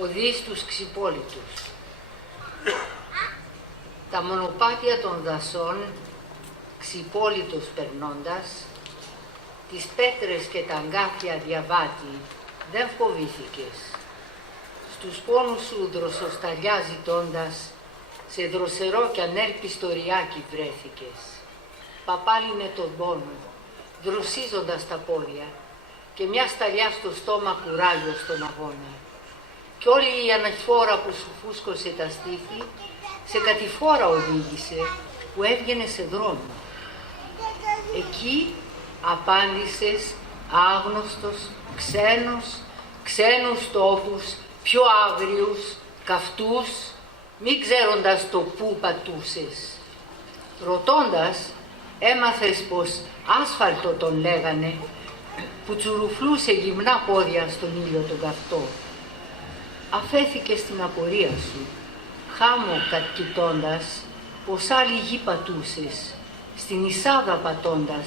οδή στους Ξυπόλυτους. Τα μονοπάτια των δασών, Ξυπόλυτος περνώντας, τις πέτρες και τα αγκάθια διαβάτη, δεν φοβήθηκες. Στους πόνους σου δροσοσταλιά ζητώντας, σε δροσερό κι ανέλπιστο ριάκι βρέθηκες. Παπάλινε τον πόνο, δροσίζοντας τα πόδια, και μια σταλιά στο στόμα κουράγιο στον αγώνα. Κι όλη η αναφορά που σου φούσκωσε τα στήθη, σε κατηφόρα οδήγησε που έβγαινε σε δρόμο. Εκεί απάντησες άγνωστος, ξένους τόπους, πιο άγριους, καυτούς, μη ξέροντας το πού πατούσες. Ρωτώντας, έμαθες πως άσφαλτο τον λέγανε, που τσουρουφλούσε γυμνά πόδια στον ήλιο τον καυτό. Αφέθηκες στην απορία σου, χάμω κατκοιτώντας, πως άλλη γη πατούσες, στην εισάδα πατώντας,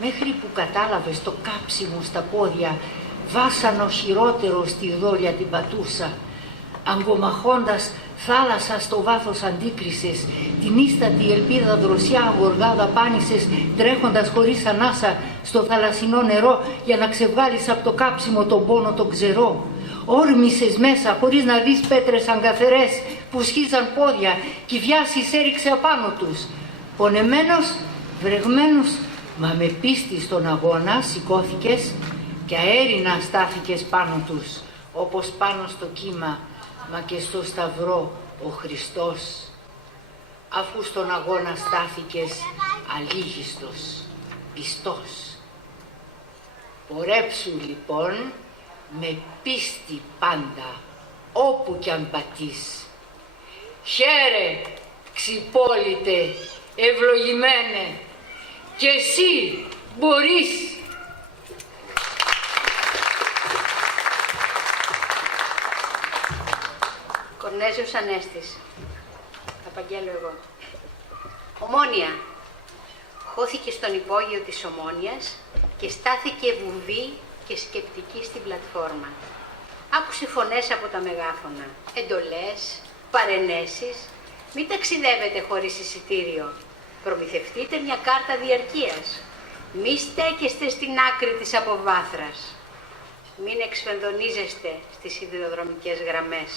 μέχρι που κατάλαβες το κάψιμο στα πόδια, βάσανο χειρότερο στη δόλια την πατούσα, αγκομαχώντας θάλασσα στο βάθος αντίκρισες, την ίστατη ελπίδα δροσιά γοργά δαπάνησες, τρέχοντας χωρίς ανάσα στο θαλασσινό νερό για να ξεβγάλεις από το κάψιμο τον πόνο τον ξερό. Όρμησες μέσα χωρίς να δεις πέτρες αγκαθερές που σχίζαν πόδια κι η βιάσης έριξε απάνω τους. Πονεμένος, βρεγμένος, μα με πίστη στον αγώνα σηκώθηκες και αέρινα στάθηκες πάνω τους, όπως πάνω στο κύμα, μα και στο σταυρό ο Χριστός, αφού στον αγώνα στάθηκες αλήγιστος, πιστός. Πορέψου λοιπόν με πίστη πάντα, όπου κι αν πατείς. Χαίρε, Ξυπόλυτε, ευλογημένε, και εσύ μπορείς. Κορνέζιος Ανέστης. Απαγγέλω εγώ. Ομόνια. Χώθηκε στον υπόγειο της Ομόνιας και στάθηκε βουβή και σκεπτική στην πλατφόρμα. Άκουσε φωνές από τα μεγάφωνα, εντολές, παρενέσεις. Μην ταξιδεύετε χωρίς εισιτήριο. Προμηθευτείτε μια κάρτα διαρκείας. Μη στέκεστε στην άκρη της αποβάθρας. Μην εξφενδονίζεστε στις σιδηροδρομικές γραμμές.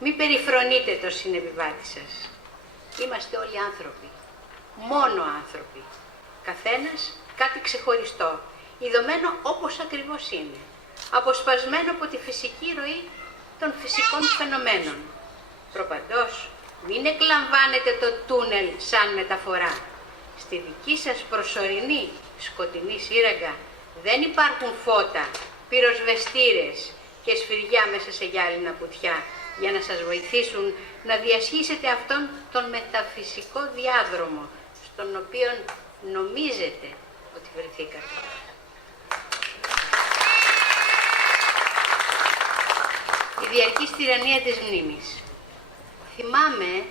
Μη περιφρονείτε το συνεπιβάτη σας. Είμαστε όλοι άνθρωποι. Μόνο άνθρωποι. Καθένας κάτι ξεχωριστό. Ιδωμένο όπως ακριβώς είναι. Αποσπασμένο από τη φυσική ροή των φυσικών φαινομένων. Προπαντός, μην εκλαμβάνετε το τούνελ σαν μεταφορά. Στη δική σας προσωρινή σκοτεινή σύραγγα δεν υπάρχουν φώτα, πυροσβεστήρες και σφυριά μέσα σε γυάλινα κουτιά για να σας βοηθήσουν να διασχίσετε αυτόν τον μεταφυσικό διάδρομο στον οποίο νομίζετε ότι βρεθήκατε. Η διαρκής τυραννία της μνήμης. Θυμάμαι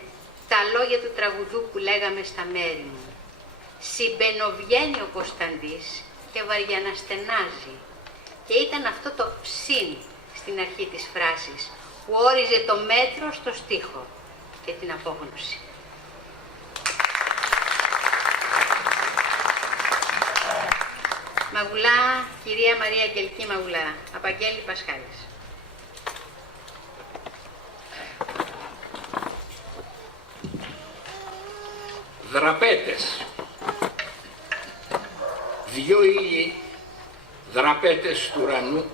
τα λόγια του τραγουδού που λέγαμε στα μέρη μου. Συμπαινοβγαίνει ο Κωνσταντής και βαριαναστενάζει. Και ήταν αυτό το ψιν στην αρχή της φράσης που όριζε το μέτρο στο στίχο και την απόγνωση. Μαγουλά, κυρία Μαρία Αγγελική Μαγουλά, Απαγγέλη Πασχάλης. Δραπέτες. Δυο ήλιοι δραπέτες του ουρανού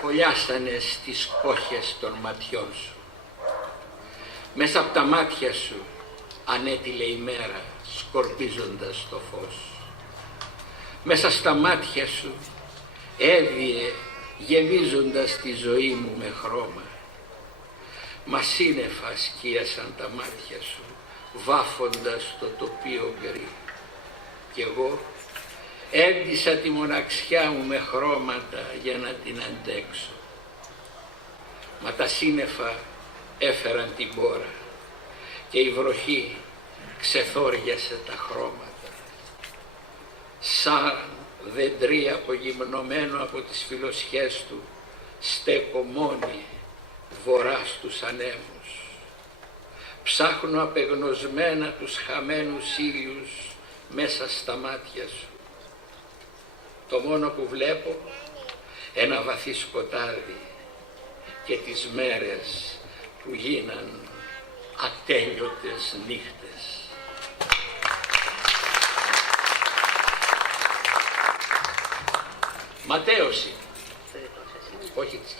φωλιάσανε στις κόχες των ματιών σου. Μέσα από τα μάτια σου ανέτειλε η μέρα σκορπίζοντας το φως. Μέσα στα μάτια σου έβιε γεμίζοντας τη ζωή μου με χρώμα μα σύννεφα σκίασαν τα μάτια σου, βάφοντας το τοπίο γκρι. Κι εγώ έντυσα τη μοναξιά μου με χρώματα για να την αντέξω. Μα τα σύννεφα έφεραν την πόρα και η βροχή ξεθόριασε τα χρώματα. Σαν δεντρί απογυμνωμένο από τις φιλοσιές του, στέκω μόνη βορρά στους ανέμους. Ψάχνω απεγνωσμένα τους χαμένους ήλιους μέσα στα μάτια σου. Το μόνο που βλέπω, ένα βαθύ σκοτάδι και τις μέρες που γίναν ατέλειωτες νύχτες. Ματέωση. Όχι της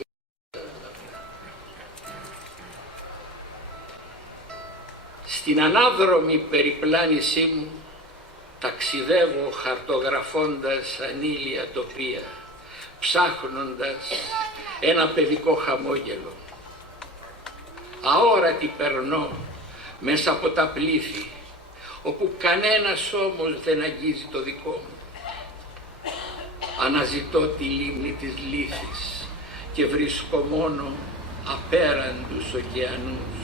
Στην ανάδρομη περιπλάνησή μου ταξιδεύω χαρτογραφώντας ανήλια τοπία, ψάχνοντας ένα παιδικό χαμόγελο. Αόρατη περνώ μέσα από τα πλήθη, όπου κανένας όμως δεν αγγίζει το δικό μου. Αναζητώ τη λίμνη της λύθης και βρίσκω μόνο απέραντους ωκεανούς,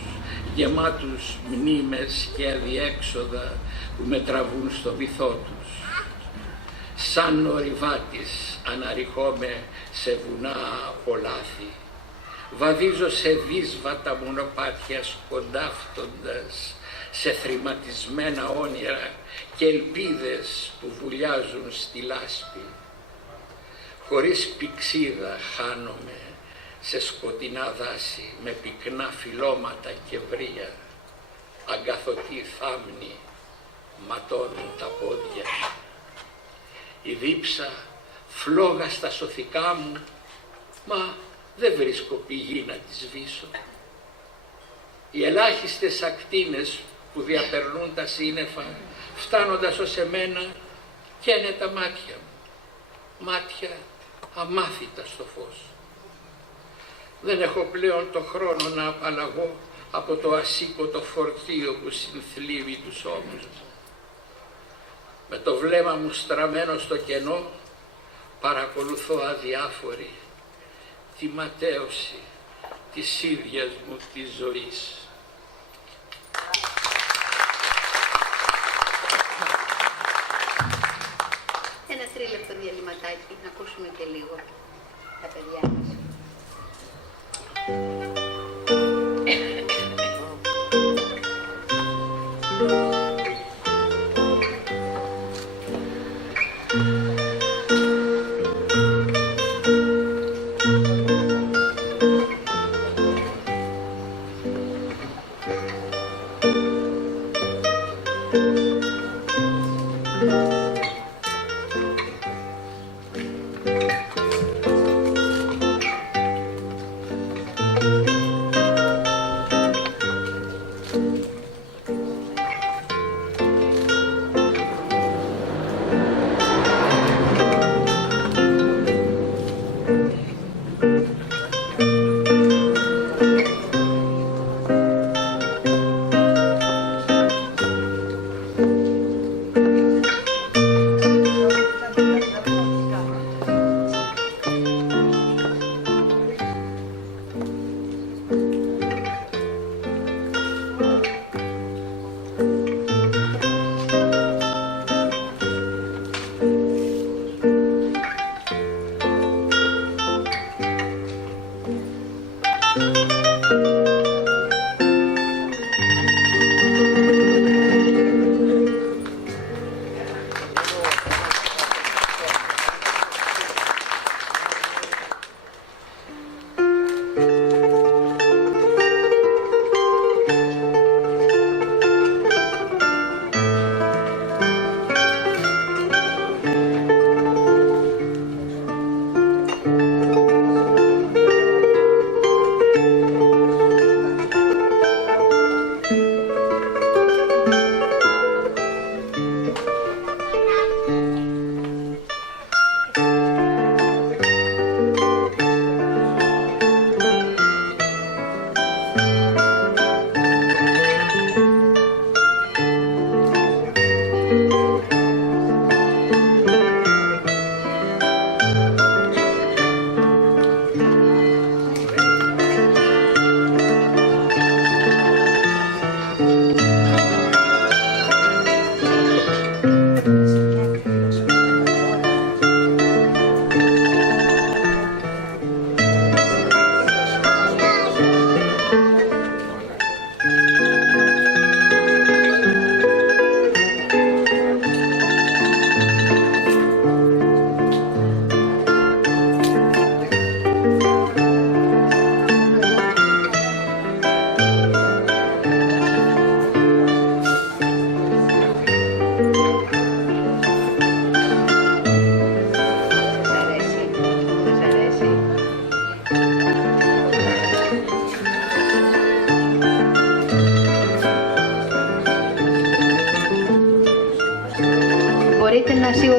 γεμάτους μνήμες και αδιέξοδα που με τραβούν στο βυθό τους. Σαν ορειβάτης αναρριχόμαι σε βουνά από λάθη, βαδίζω σε δύσβατα μονοπάτια σκοντάφτοντας σε θρηματισμένα όνειρα και ελπίδες που βουλιάζουν στη λάσπη. Χωρίς πηξίδα χάνομαι σε σκοτεινά δάση με πυκνά φυλλώματα και βρύα. Αγκαθωτοί θάμνοι ματώνουν τα πόδια. Η δίψα φλόγα στα σωθικά μου, μα δεν βρίσκω πηγή να τη σβήσω. Οι ελάχιστες ακτίνες που διαπερνούν τα σύννεφα, φτάνοντας ως εμένα, καίνε τα μάτια μου. Μάτια αμάθητα στο φως. Δεν έχω πλέον το χρόνο να απαλλαγώ από το ασήκωτο φορτίο που συνθλίβει τους ώμους μου. Με το βλέμμα μου στραμμένο στο κενό, παρακολουθώ αδιάφορη τη ματέωση της ίδιας μου της ζωής. Ένα τρίλεπτο διαλυματάκι, να ακούσουμε και λίγο τα παιδιά μας.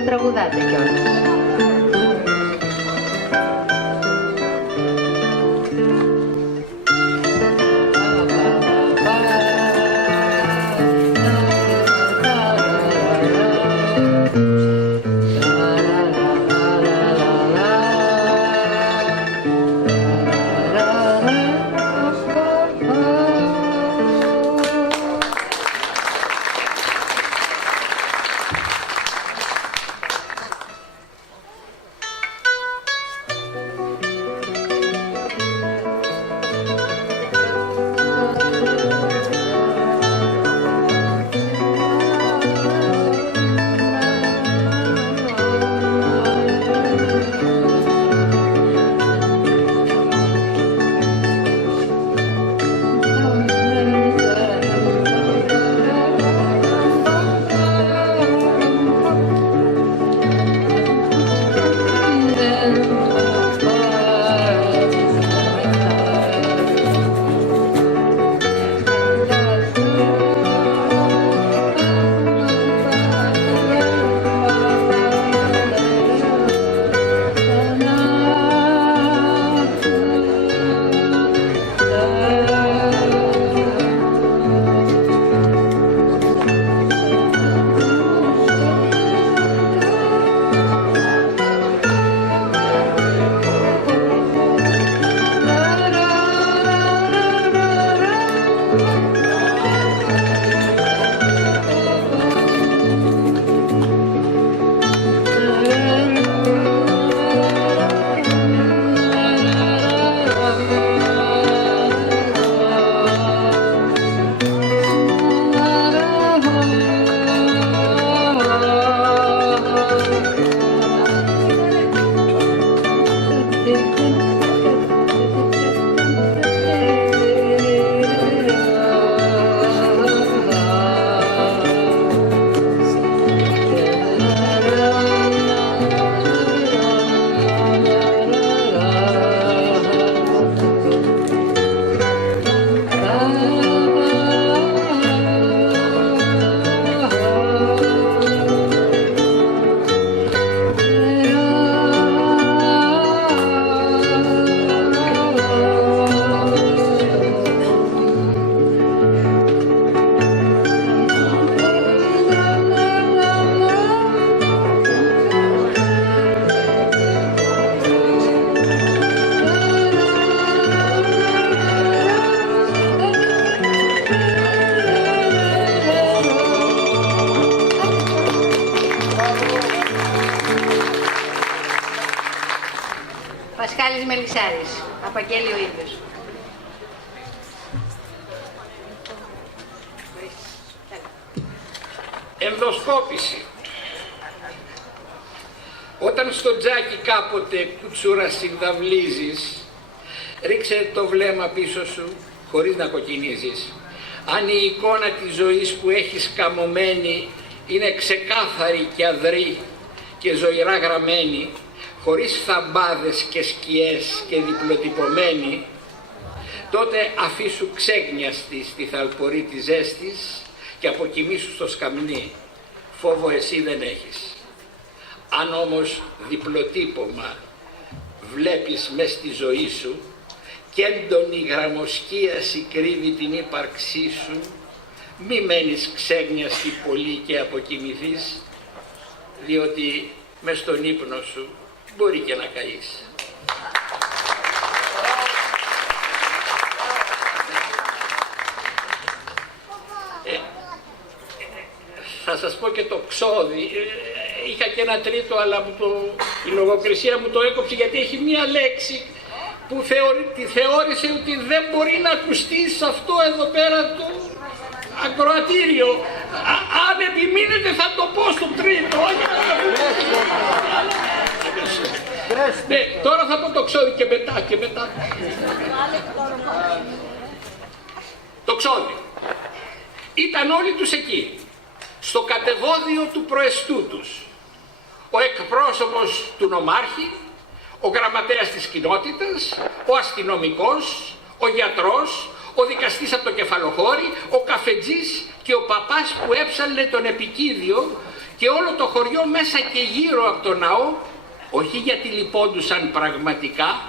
τραγουδάτε κιόλας. Πασχάλης Μελισσάρης, απαγγέλει ο ίδιος. Ενδοσκόπηση. Όταν στο τζάκι κάποτε κουτσούρα συνδαυλίζεις, ρίξε το βλέμμα πίσω σου χωρίς να κοκκινίζεις. Αν η εικόνα της ζωής που έχεις καμωμένη είναι ξεκάθαρη και αδρή και ζωηρά γραμμένη, χωρίς θαμπάδες και σκιές και διπλοτυπωμένη, τότε αφήσου ξέγνιαστη στη θαλπορή της ζέστης και αποκοιμήσου στο σκαμνί. Φόβο εσύ δεν έχεις. Αν όμως διπλοτύπωμα βλέπεις μες στη ζωή σου και έντονη γραμμοσκίαση κρύβει την ύπαρξή σου, μη μένεις ξέγνιαστη πολύ και αποκοιμηθείς, διότι μες στον ύπνο σου μπορεί και να καείς. Θα σας πω και το ξόδι. Είχα και ένα τρίτο, αλλά η λογοκρισία μου το έκοψε, γιατί έχει μία λέξη που τη θεώρησε ότι δεν μπορεί να ακουστεί σε αυτό εδώ πέρα το ακροατήριο. Αν επιμείνετε θα το πω στο τρίτο. Ναι, τώρα θα πω το ξόδι και μετά. Το ξόδι. Ήταν όλοι τους εκεί, στο κατεβόδιο του προεστού τους. Ο εκπρόσωπος του νομάρχη, ο γραμματέας της κοινότητας, ο αστυνομικός, ο γιατρός, ο δικαστής από το κεφαλοχώρι, ο καφετζής και ο παπάς που έψαλε τον επικίδιο και όλο το χωριό μέσα και γύρω από το ναό, όχι γιατί λυπόντουσαν πραγματικά,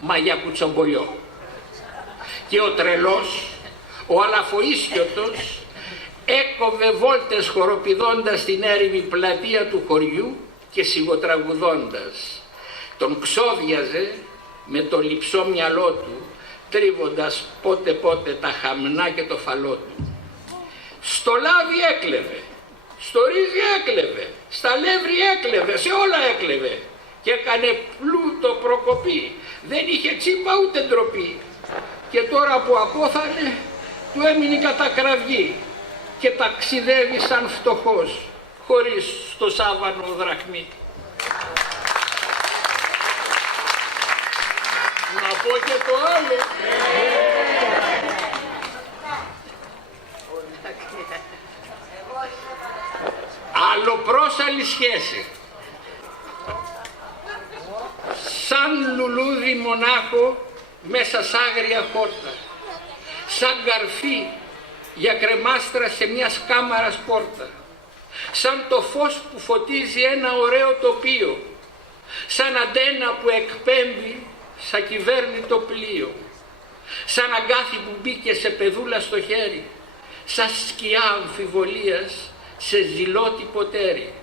μα για κουτσομπολιό. Και ο τρελός, ο Αλαφοΐσκιωτος, έκοβε βόλτες χοροπηδώντας την έρημη πλατεία του χωριού και σιγοτραγουδώντας. Τον ξόδιαζε με το λυψό μυαλό του, τρίβοντας πότε πότε τα χαμνά και το φαλό του. Στο λάδι έκλεβε, στο ρύζι έκλεβε, στα λεύρη έκλεβε, σε όλα έκλεβε και έκανε πλούτο προκοπή. Δεν είχε τσίπα ούτε ντροπή. Και τώρα που απόθανε του έμεινε η κατακραυγή και ταξιδεύει σαν φτωχός χωρίς στο σάβανο δραχμή. Να πω και το άλλο. Αλλοπρόσαλη σχέση. Σαν λουλούδι μονάχο μέσα σ' άγρια χόρτα. Σαν καρφί για κρεμάστρα σε μια κάμαρας πόρτα. Σαν το φως που φωτίζει ένα ωραίο τοπίο. Σαν αντένα που εκπέμπει σαν κυβέρνητο πλοίο. Σαν αγκάθι που μπήκε σε πεδούλα στο χέρι. Σαν σκιά αμφιβολίας σε ζηλώτη ποτέρι.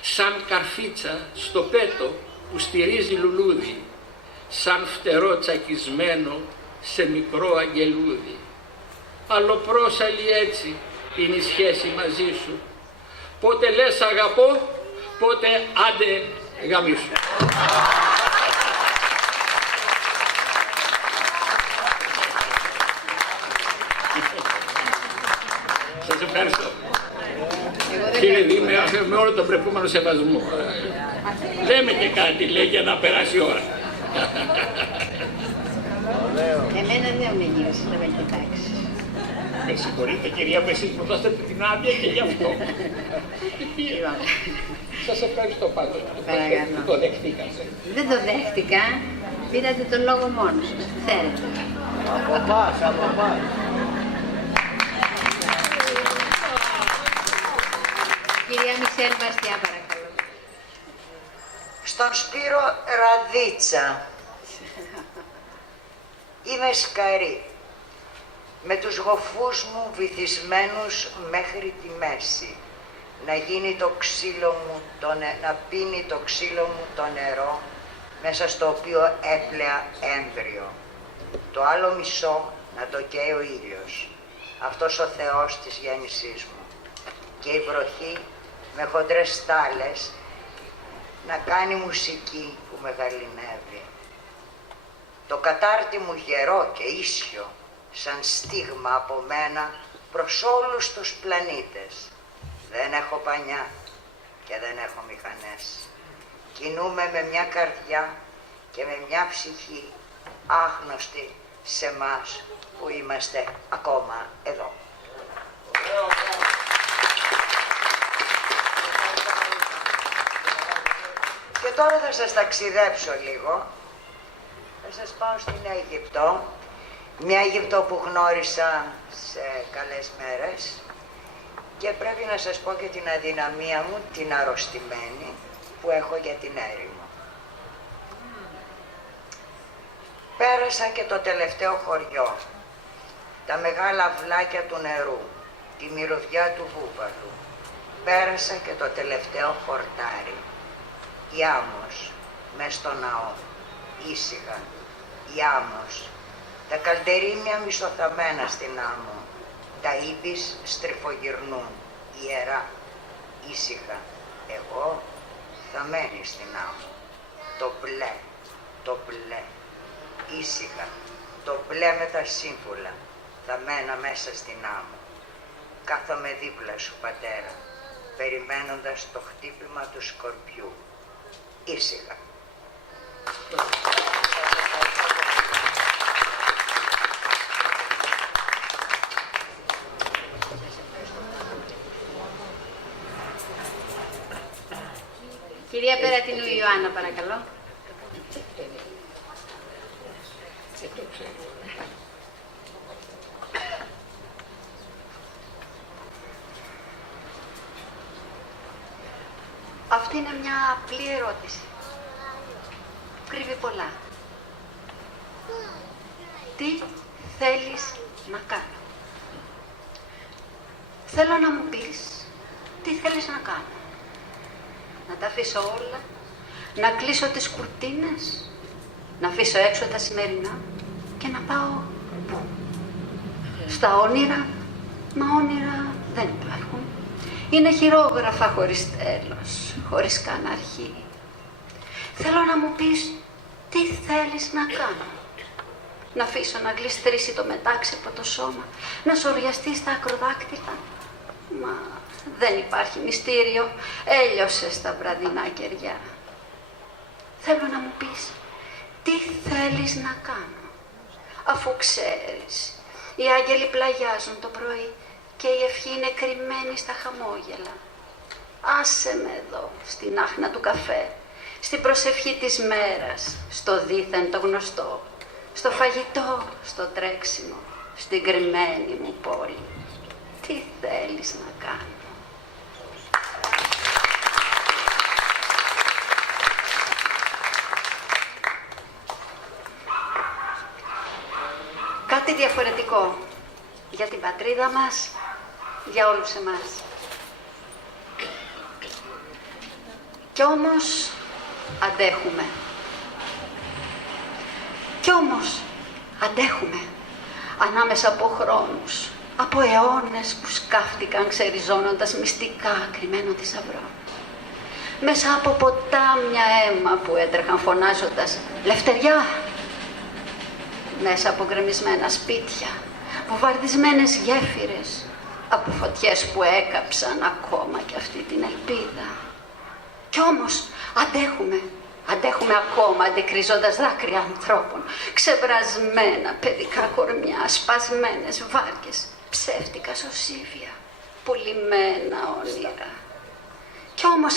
Σαν καρφίτσα στο πέτο που στηρίζει λουλούδι. Σαν φτερό τσακισμένο σε μικρό αγγελούδι. Αλλοπρόσαλη έτσι είναι η σχέση μαζί σου. Πότε λες αγαπώ, πότε άντε γαμίσου. Σας ευχαριστώ. Κύριε Δήμαρχε, με όλο τον προηγούμενο σεβασμό. Λέμε και κάτι, λέει, για να περάσει η ώρα. Εμένα δεν με γύρισε να με κοιτάξει. Με συγχωρείτε κυρία μου, εσείς μου δώσετε την άδεια και γι' αυτό. Σας ευχαριστώ πάντως που το δεχτήκατε. Δεν το δέχτηκα, πήρατε τον λόγο μόνος σας. Θέλετε. Από πας, από πας. Κυρία Μισελ Μπαστιά, παρακαλώ. Στον Σπύρο Ραδίτσα. Είμαι σκαρή, με τους γοφούς μου βυθισμένους μέχρι τη μέση, να γίνει το ξύλο μου, να πίνει το ξύλο μου το νερό, μέσα στο οποίο έπλεα έμβριο. Το άλλο μισό να το καίει ο ήλιος, αυτός ο Θεός της γέννησής μου. Και η βροχή με χοντρές στάλες να κάνει μουσική που με γαληνεύει. Το κατάρτι μου γερό και ίσιο, σαν στίγμα από μένα προς όλους τους πλανήτες. Δεν έχω πανιά και δεν έχω μηχανές. Κινούμε με μια καρδιά και με μια ψυχή άγνωστη σε μας που είμαστε ακόμα εδώ. Και τώρα θα σας ταξιδέψω λίγο. Θα σας πάω στην Αίγυπτο, μια Αίγυπτο που γνώρισα σε καλές μέρες και πρέπει να σας πω και την αδυναμία μου, την αρρωστημένη που έχω για την έρημο. Πέρασα και το τελευταίο χωριό, τα μεγάλα αυλάκια του νερού, τη μυρωδιά του βούβαλου. Πέρασα και το τελευταίο χορτάρι, η άμμος μες στο ναό, ήσυχα, η άμμος, τα καλντερίμια μισοθαμμένα στην άμμο, τα ύπης στριφογυρνούν, ιερά, ήσυχα, εγώ θαμμένη στην άμμο, το μπλε, ήσυχα, το μπλε με τα σύμβουλα, θαμμένα μέσα στην άμμο. Κάθομαι δίπλα σου, πατέρα, περιμένοντας το χτύπημα του σκορπιού, ήσυχα. Κυρία Περατινού Ιωάννα, παρακαλώ. Αυτή είναι μια απλή ερώτηση. Κρύβει πολλά. Τι θέλεις να κάνω? Θέλω να μου πεις τι θέλεις να κάνω. Να τα αφήσω όλα, να κλείσω τις κουρτίνες, να αφήσω έξω τα σημερινά και να πάω πού? Στα όνειρα? Μα όνειρα δεν υπάρχουν. Είναι χειρόγραφα χωρίς τέλος, χωρίς καν αρχή. Θέλω να μου πεις τι θέλεις να κάνω. Να αφήσω να γλιστρήσει το μετάξυπο το σώμα, να σωριαστεί στα ακροδάκτυλα. Μα δεν υπάρχει μυστήριο, έλειωσε στα βραδινά κεριά. Θέλω να μου πεις τι θέλεις να κάνω. Αφού ξέρεις, οι άγγελοι πλαγιάζουν το πρωί και η ευχή είναι κρυμμένη στα χαμόγελα. Άσε με εδώ, στην άχνα του καφέ, στην προσευχή της μέρας, στο δίθεν το γνωστό, στο φαγητό, στο τρέξιμο, στην κρυμμένη μου πόλη. Τι θέλεις να κάνω? Κάτι διαφορετικό για την πατρίδα μας, για όλους εμάς. Κι όμως αντέχουμε. Κι όμως αντέχουμε ανάμεσα από χρόνους, από αιώνες που σκάφτηκαν ξεριζώνοντας μυστικά κρυμμένο θησαυρό. Μέσα από ποτάμια αίμα που έτρεχαν φωνάζοντας «Λευτεριά!» Μέσα από γκρεμισμένα σπίτια, βομβαρδισμένες γέφυρες, από φωτιές που έκαψαν ακόμα και αυτή την ελπίδα. Κι όμως αντέχουμε ακόμα αντικρίζοντας δάκρυα ανθρώπων, ξεβρασμένα παιδικά κορμιά, σπασμένες βάρκες, ψεύτικα σωσίβια, πουλημένα όνειρα. Κι όμως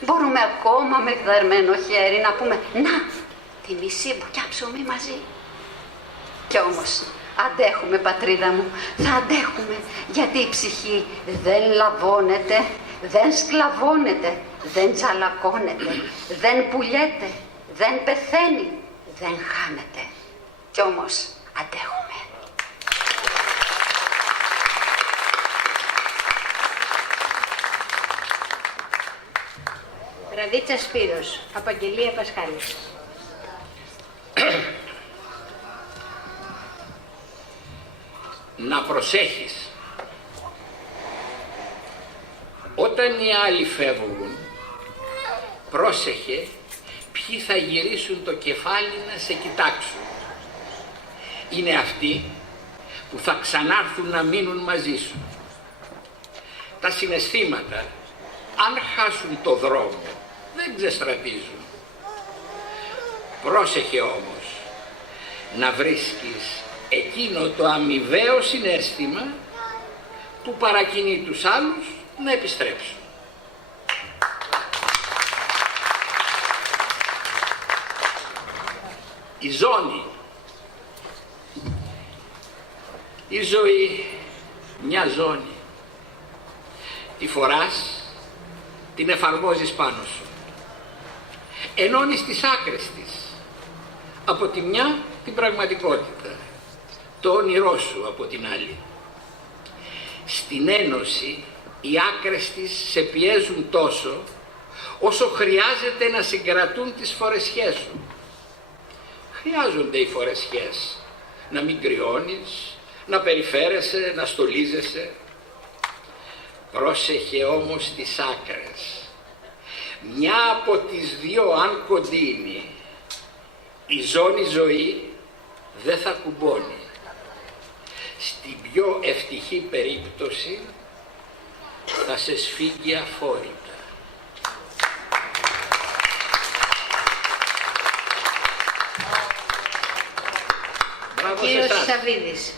μπορούμε ακόμα με γδαρμένο χέρι να πούμε «Να, τη μισή μπουκιά ψωμί μαζί». Κι όμως αντέχουμε, πατρίδα μου, θα αντέχουμε, γιατί η ψυχή δεν λαβώνεται, δεν σκλαβώνεται, δεν τσαλακώνεται, δεν πουλιέται, δεν πεθαίνει, δεν χάνεται. Κι όμως αντέχουμε. Ραδίτσα Σπύρος, Απαγγελία Πασχάλης. Να προσέχεις. Όταν οι άλλοι φεύγουν, πρόσεχε ποιοι θα γυρίσουν το κεφάλι να σε κοιτάξουν. Είναι αυτοί που θα ξανάρθουν να μείνουν μαζί σου. Τα συναισθήματα, αν χάσουν το δρόμο, δεν ξεστρατίζουν. Πρόσεχε όμως να βρίσκεις εκείνο το αμοιβαίο συναίσθημα που παρακινεί τους άλλους να επιστρέψουν. Η ζώνη, η ζωή, μια ζώνη. Τη φοράς, την εφαρμόζεις πάνω σου. Ενώνεις τις άκρες της. Από τη μια την πραγματικότητα, το όνειρό σου από την άλλη. Στην ένωση οι άκρες της σε πιέζουν τόσο όσο χρειάζεται να συγκρατούν τις φορεσιές σου. Χρειάζονται οι φορεσιές, να μην κρυώνεις, να περιφέρεσαι, να στολίζεσαι. Πρόσεχε όμως τις άκρες. Μια από τις δύο αν κοντίνει, η ζώνη ζωή δεν θα κουμπώνει. Στην πιο ευτυχή περίπτωση θα σε σφίγγει αφόρητα. Μπράβο σε εσάς. Σαββίδης.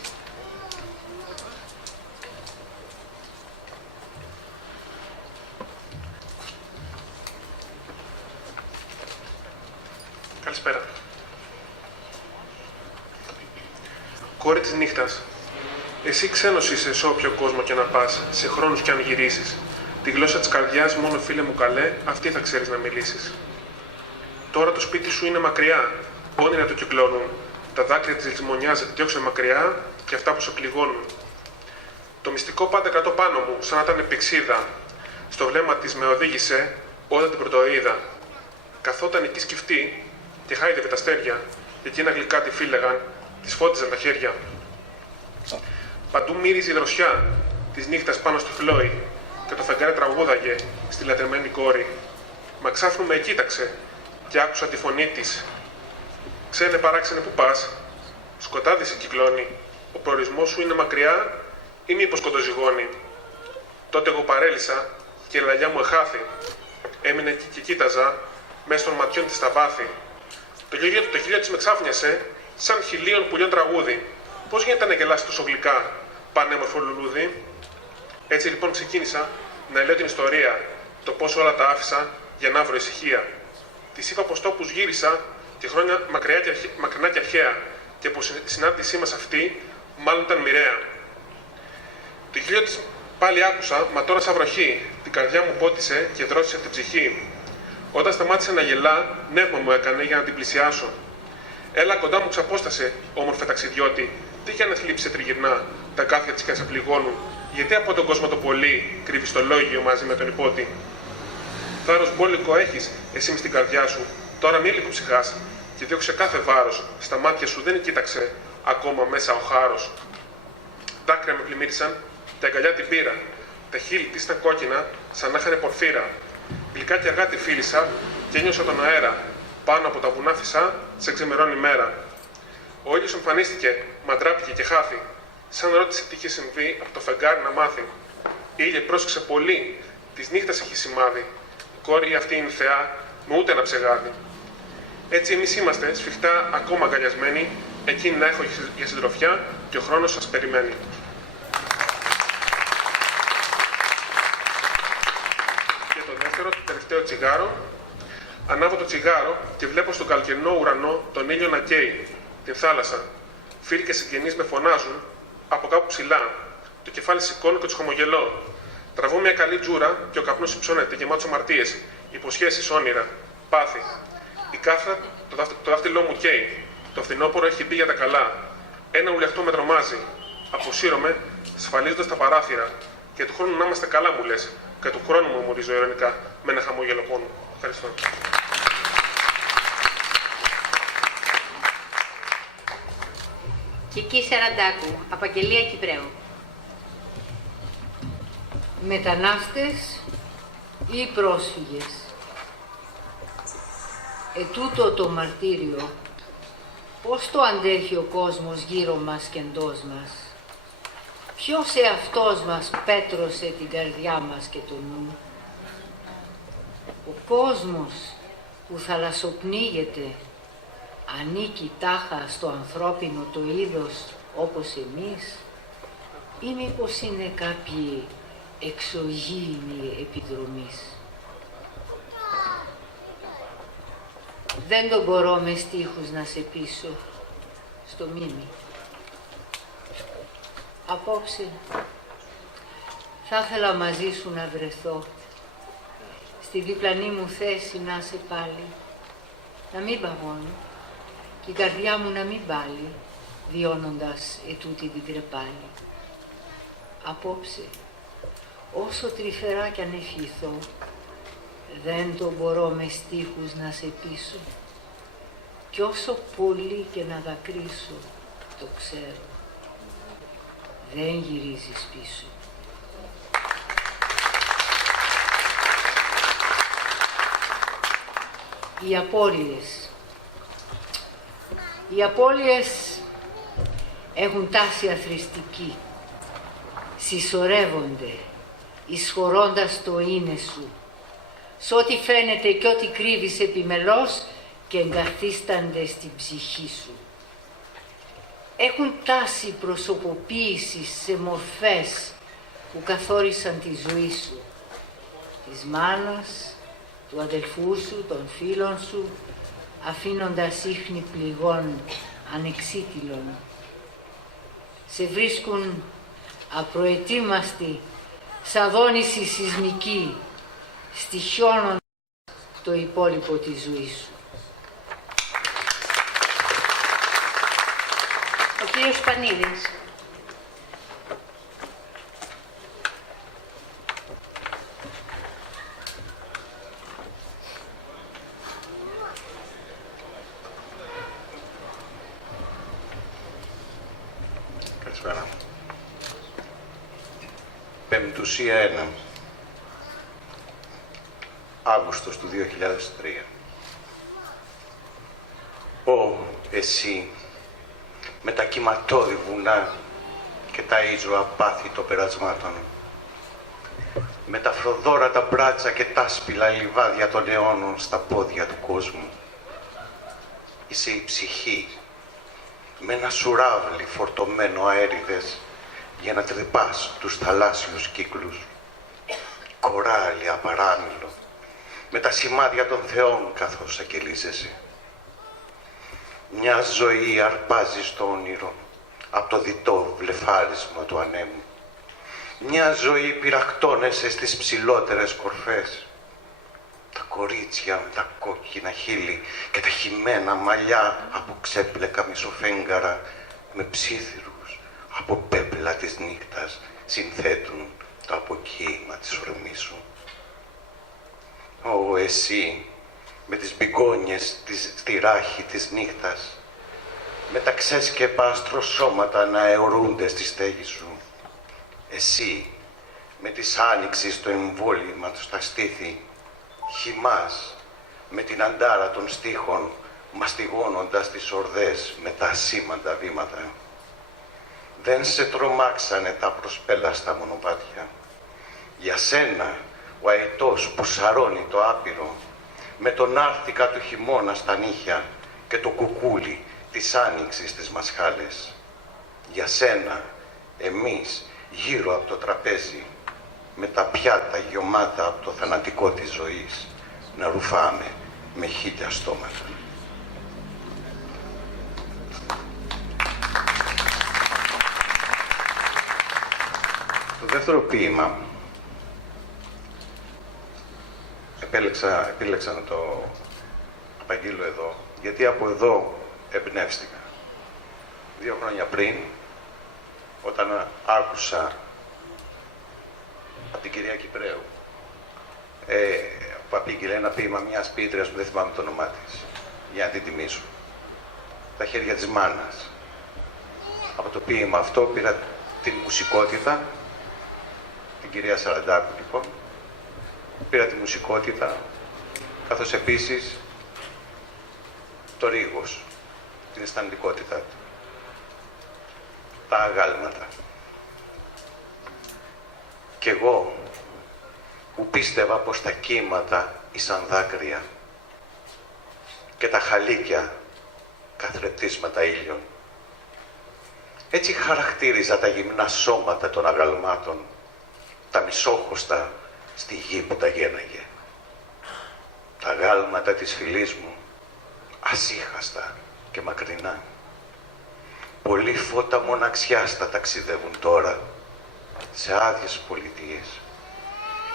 Καλησπέρα. Κόρη της νύχτας, εσύ ξένος είσαι σε όποιο κόσμο και να πας, σε χρόνους κι αν γυρίσεις. Τη γλώσσα της καρδιάς, μόνο φίλε μου καλέ, αυτή θα ξέρεις να μιλήσεις. Τώρα το σπίτι σου είναι μακριά, όνειρα του κυκλώνουν. Τα δάκρυα της λησμονιάς διώξε μακριά και αυτά που σε πληγώνουν. Το μυστικό πάντα κρατώ πάνω μου, σαν να ήταν πηξίδα. Στο βλέμμα της με οδήγησε όταν την πρωτοείδα. Καθόταν εκεί σκυφτή και χάιδευε τα αστέρια, και εκείνα γλυκά τη φύλαγαν, της φώτιζαν τα χέρια. Παντού μύριζε η δροσιά της νύχτας πάνω στο φλόι, και το φεγγάρι τραγούδαγε στη λατρεμένη κόρη. Μα ξάφνου με κοίταξε και άκουσα τη φωνή της. Ξένε παράξενε που πας, σκοτάδι σε κυκλώνει, ο προορισμός σου είναι μακριά ή μήπως κοντοζυγώνει. Τότε εγώ παρέλυσα και η λαλιά μου εχάθη. Έμεινε εκεί και κοίταζα μέσα των ματιών της τα βάθη. Το χείλιο της με ξάφνιασε σαν χιλίων πουλιών τραγούδι. Πώς γίνεται να γελάσει τόσο γλυκά, πανέμορφο λουλούδι. Έτσι λοιπόν ξεκίνησα να λέω την ιστορία, το πώς όλα τα άφησα για να βρω ησυχία. Της είπα πως τόπους γύρισα και χρόνια μακρινά και αρχαία και πως η συνάντησή μας αυτή μάλλον ήταν μοιραία. Το χείλιο της πάλι άκουσα, μα τώρα σαν βροχή, την καρδιά μου πότισε και δρόσησε την ψυχή. Όταν σταμάτησε να γελά, νεύμα μου έκανε για να την πλησιάσω. Έλα κοντά μου ξαπόστασε, όμορφε ταξιδιώτη, τι για να θλίψε τριγυρνά, τα κάθια της και σε πληγώνουν. Γιατί από τον κόσμο το πολύ κρύβεις το λόγιο μαζί με τον υπότη. Θάρρος μπόλικο έχεις εσύ μες στην καρδιά σου, τώρα μη λίγο ψυχάς και διώξε κάθε βάρος. Στα μάτια σου δεν κοίταξε ακόμα μέσα ο χάρος. Δάκρυα με πλημμύρισαν, τα αγκαλιά την πήρα. Τα χείλη της ήταν κόκκινα, σαν να είχανε πορφύρα. Γλυκά και αγάτη φίλησα και ένιωσα τον αέρα. Πάνω από τα βουνά φυσά, σε ξεμερώνει μέρα. Ο ήλιος εμφανίστηκε, μαντράπηκε και χάθη. Σαν ρώτησε τι είχε συμβεί από το φεγγάρι να μάθει. Ήλιε, πρόσεξε πολύ, της νύχτας έχει σημάδι. Η κόρη αυτή είναι θεά, με ούτε ένα ψεγάδι. Έτσι εμείς είμαστε σφιχτά ακόμα αγκαλιασμένοι, εκείνη να έχω για συντροφιά και ο χρόνος σας περιμένει. Και το δεύτερο, το τελευταίο τσιγάρο. Ανάβω το τσιγάρο και βλέπω στον καλοκαιρινό ουρανό τον ήλιο να καίει, την θάλασσα. Φίλοι και συγγενείς με φωνάζουν από κάπου ψηλά. Το κεφάλι σηκώνω και τους χαμογελώ. Τραβώ μια καλή τζούρα και ο καπνός υψώνεται, γεμάτος αμαρτίες, υποσχέσεις, όνειρα, πάθη. Η κάφρα το δάχτυλό μου καίει. Το φθινόπωρο έχει μπει για τα καλά. Ένα ουλιαχτό με τρομάζει. Αποσύρωμαι, σφαλίζοντας τα παράθυρα. Και του χρόνου να είμαστε καλά, μου λες. Και του χρόνου μου μουρίζω ειρωνικά με ένα χαμόγελο πόνο. Ευχαριστώ. Κική Σαραντάκου, Απαγγελία Κυπραίου. Μετανάστες ή πρόσφυγες. Ετούτο το μαρτύριο, πώς το αντέχει ο κόσμος γύρω μας και εντός μας. Ποιος εαυτός μας πέτρωσε την καρδιά μας και το νου. Ο κόσμος που θαλασσοπνίγεται ανήκει τάχα στο ανθρώπινο το είδος όπως εμείς ή μήπως είναι κάποιοι εξωγήινοι επιδρομής. Δεν το μπορώ με στίχους να σε πείσω στο μήμη. Απόψε θα ήθελα μαζί σου να βρεθώ, στη διπλανή μου θέση να σε πάλι, να μην παγώνω και η καρδιά μου να μην πάλι, βιώνοντας ετούτη την τρεπάλη. Απόψε, όσο τρυφερά κι αν ευχηθώ, δεν το μπορώ με στίχους να σε πείσω κι όσο πολύ και να δακρύσω, το ξέρω, δεν γυρίζεις πίσω. Οι απώλειες. Οι απώλειες έχουν τάση αθρηστική. Συσσωρεύονται, εισχωρώντας το είναι σου. Σ' ό,τι φαίνεται και ό,τι κρύβεις επιμελώς και εγκαθίστανται στην ψυχή σου. Έχουν τάση προσωποποίησης σε μορφές που καθόρισαν τη ζωή σου. Της μάνας, του αδελφού σου, των φίλων σου, αφήνοντας ίχνη πληγών ανεξίτηλων. Σε βρίσκουν απροετοίμαστη σαν δόνηση σεισμική, στοιχιώνοντας το υπόλοιπο της ζωής σου. Ο κύριος Σπανίδης. Καλησπέρα. Πεμπτουσία 1. Αύγουστος του 2003. Ω, εσύ, με τα κυματώδη βουνά και τα ίζωα πάθη των περασμάτων, με τα φροδόρατα μπράτσα και τα άσπυλα λιβάδια των αιώνων στα πόδια του κόσμου. Είσαι η ψυχή, με ένα σουράβλι φορτωμένο αέριδες για να τρυπάς τους θαλάσσιους κύκλους. Κοράλι απαράμιλο, με τα σημάδια των θεών καθώς αγγελίζεσαι. Μια ζωή αρπάζει στο όνειρο από το διτό βλεφάρισμα του ανέμου. Μια ζωή πυρακτώνεσαι στις ψηλότερες κορφές. Τα κορίτσια με τα κόκκινα χείλη και τα χυμένα μαλλιά από ξέπλεκα μισοφέγγαρα με ψίθυρους από πέπλα της νύχτας συνθέτουν το αποκύημα της ορμής σου. Ω, εσύ, με τις μπιγκόνιες στη ράχη της νύχτας, με τα ξέσκεπα αστροσώματα να αιωρούνται στη στέγη σου. Εσύ, με τις άνοιξης το εμβόλυμα του στα στήθη, χυμάς με την αντάρα των στίχων, μαστιγώνοντας τις ορδές με τα ασήμαντα βήματα. Δεν σε τρομάξανε τα προσπέλαστα μονοπάτια. Για σένα, ο αητός που σαρώνει το άπειρο, με τον άρθικα του χειμώνα στα νύχια και το κουκούλι της άνοιξης στις μασχάλες. Για σένα, εμείς, γύρω από το τραπέζι, με τα πιάτα γιωμάτα από το θανατικό της ζωής, να ρουφάμε με χίλια στόματα. Το δεύτερο ποίημα επέλεξα να το απαγγείλω εδώ, γιατί από εδώ εμπνεύστηκα. 2 χρόνια πριν, όταν άκουσα από την κυρία Κυπρέου που απήγγειλε ένα ποίημα μιας ποιήτριας που δεν θυμάμαι το όνομά της, για να την τιμήσω, τα χέρια της μάνας. Από το ποίημα αυτό πήρα την μουσικότητα, την κυρία Σαραντάκου λοιπόν, πήρα τη μουσικότητα, καθώς επίσης το ρίγος, την αισθαντικότητά του, τα αγάλματα. Κι εγώ που πίστευα πως τα κύματα ήσαν δάκρυα και τα χαλίκια καθρεπτίσματα ήλιων, έτσι χαρακτήριζα τα γυμνά σώματα των αγαλμάτων, τα μισόχωστα στη γη που τα γέναγε. Τα αγάλματα της φυλής μου, ασύχαστα και μακρινά. Πολλοί φώτα μοναξιάς τα ταξιδεύουν τώρα σε άδειες πολιτείες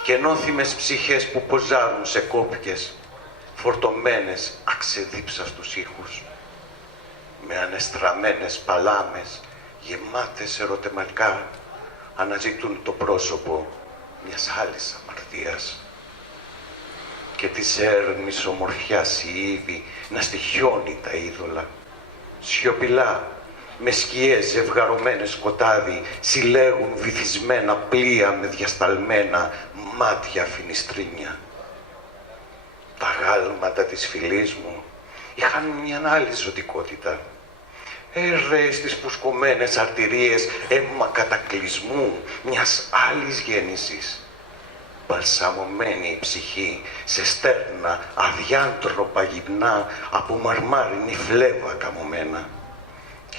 και νόθιμες ψυχές που ποζάρουν σε κόπιες φορτωμένες αξεδίψαστους ήχους, με ανεστραμμένες παλάμες γεμάτες ερωτηματικά αναζητούν το πρόσωπο μιας άλλης αμαρτίας και της έρμης ομορφιάς η ύβη να στοιχιώνει τα είδωλα. Σιωπηλά, με σκιές ζευγαρωμένες σκοτάδι, συλλέγουν βυθισμένα πλοία με διασταλμένα μάτια φινιστρίνια. Τα γάλματα της φυλής μου είχαν μια άλλη ζωτικότητα. Έρεε στις φουσκωμένες αρτηρίες αίμα κατακλυσμού μιας άλλης γέννησης. Μπαλσαμωμένη η ψυχή σε στέρνα αδιάντροπα γυμνά από μαρμάρινη φλέβα καμωμένα.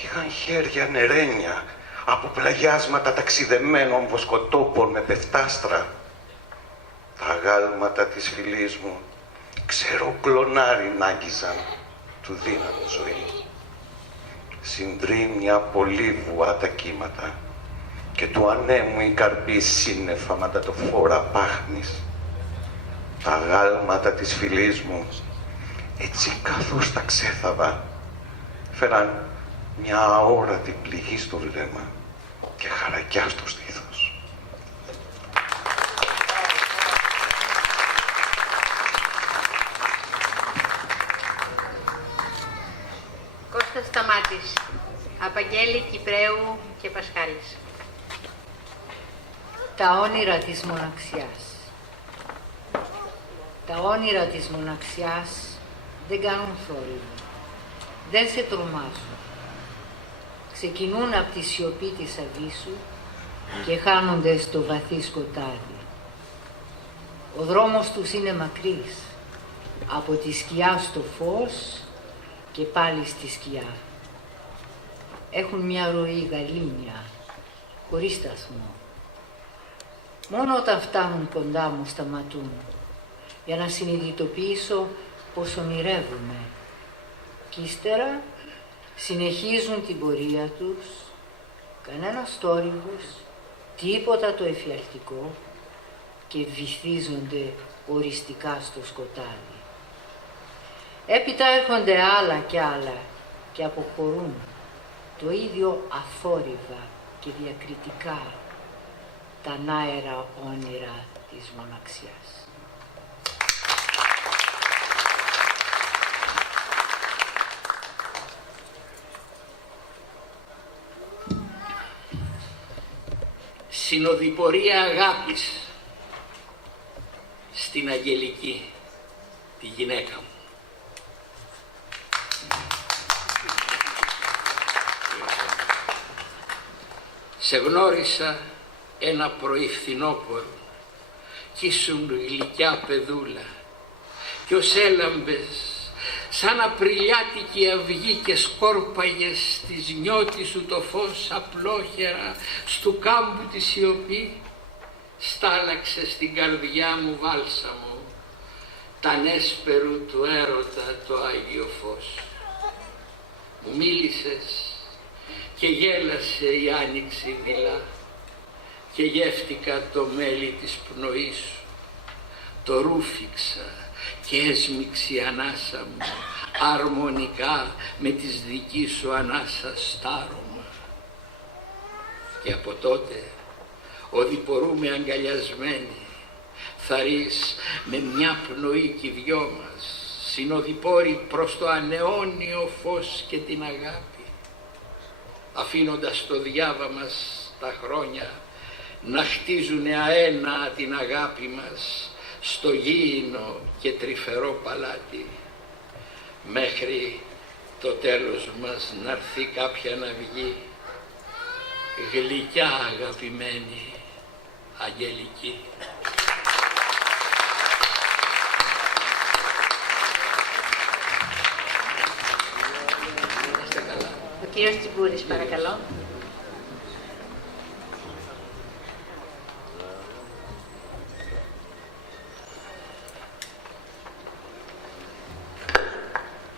Είχαν χέρια νερένια από πλαγιάσματα ταξιδεμένων βοσκοτόπων με πεφτάστρα. Τα αγάλματα της φυλής μου ξερό κλονάρι νάγγιζαν του δύναμη ζωή. Συντρίμμια πολύβουα τα κύματα και του ανέμου η καρπή σύννεφα ματατοφόρα πάχνης. Τα γάλματα της φυλής μου, έτσι καθώς τα ξέθαβα, φέραν μια αόρατη πληγή στο βλέμμα και χαρακιά στο στήθος. Κώστας Σταμάτης, Απαγγέλη Κυπρέου και Πασχάλης. Τα όνειρα της μοναξιάς. Τα όνειρα της μοναξιάς δεν κάνουν θόρυβο, δεν σε τρομάζουν. Ξεκινούν από τη σιωπή της αβύσσου και χάνονται στο βαθύ σκοτάδι. Ο δρόμος τους είναι μακρύς, από τη σκιά στο φως και πάλι στη σκιά. Έχουν μια ροή γαλήνια, χωρίς σταθμό. Μόνο όταν φτάνουν κοντά μου σταματούν, για να συνειδητοποιήσω πως ονειρεύομαι. Κι ύστερα συνεχίζουν την πορεία τους, κανένας θόρυβος, τίποτα το εφιαλτικό και βυθίζονται οριστικά στο σκοτάδι. Έπειτα έρχονται άλλα κι άλλα και αποχωρούν το ίδιο αθόρυβα και διακριτικά τα ανάερα όνειρα της μοναξιάς. Συνοδοιπορία αγάπης στην Αγγελική, τη γυναίκα μου. Σε γνώρισα ένα πρωί φθινόπωρο κι ήσουν γλυκιά παιδούλα κι ως έλαμπες σαν απριλιάτικη αυγή και σκόρπαγες στις νιώτη σου το φως απλόχερα στου κάμπου τη σιωπή, στάλαξε στην καρδιά μου βάλσαμο τα νέσπερου του έρωτα το Άγιο Φως. Μου μίλησες και γέλασε η άνοιξη δειλά και γεύτηκα το μέλι της πνοής σου, το ρούφηξα και έσμιξε η ανάσα μου αρμονικά με της δικής σου ανάσα στάρωμα. Και από τότε οδηπορούμε αγκαλιασμένοι, θαρείς με μια πνοή κι οι δυο μας, συνοδοιπόροι προς το αναιώνιο φως και την αγάπη, αφήνοντας το διάβα μας τα χρόνια να χτίζουνε αένα την αγάπη μας στο γήινο και τρυφερό παλάτι, μέχρι το τέλος μας να έρθει κάποια να βγει γλυκιά αγαπημένη Αγγελική. Ο κύριος Τσιμπούρης, παρακαλώ.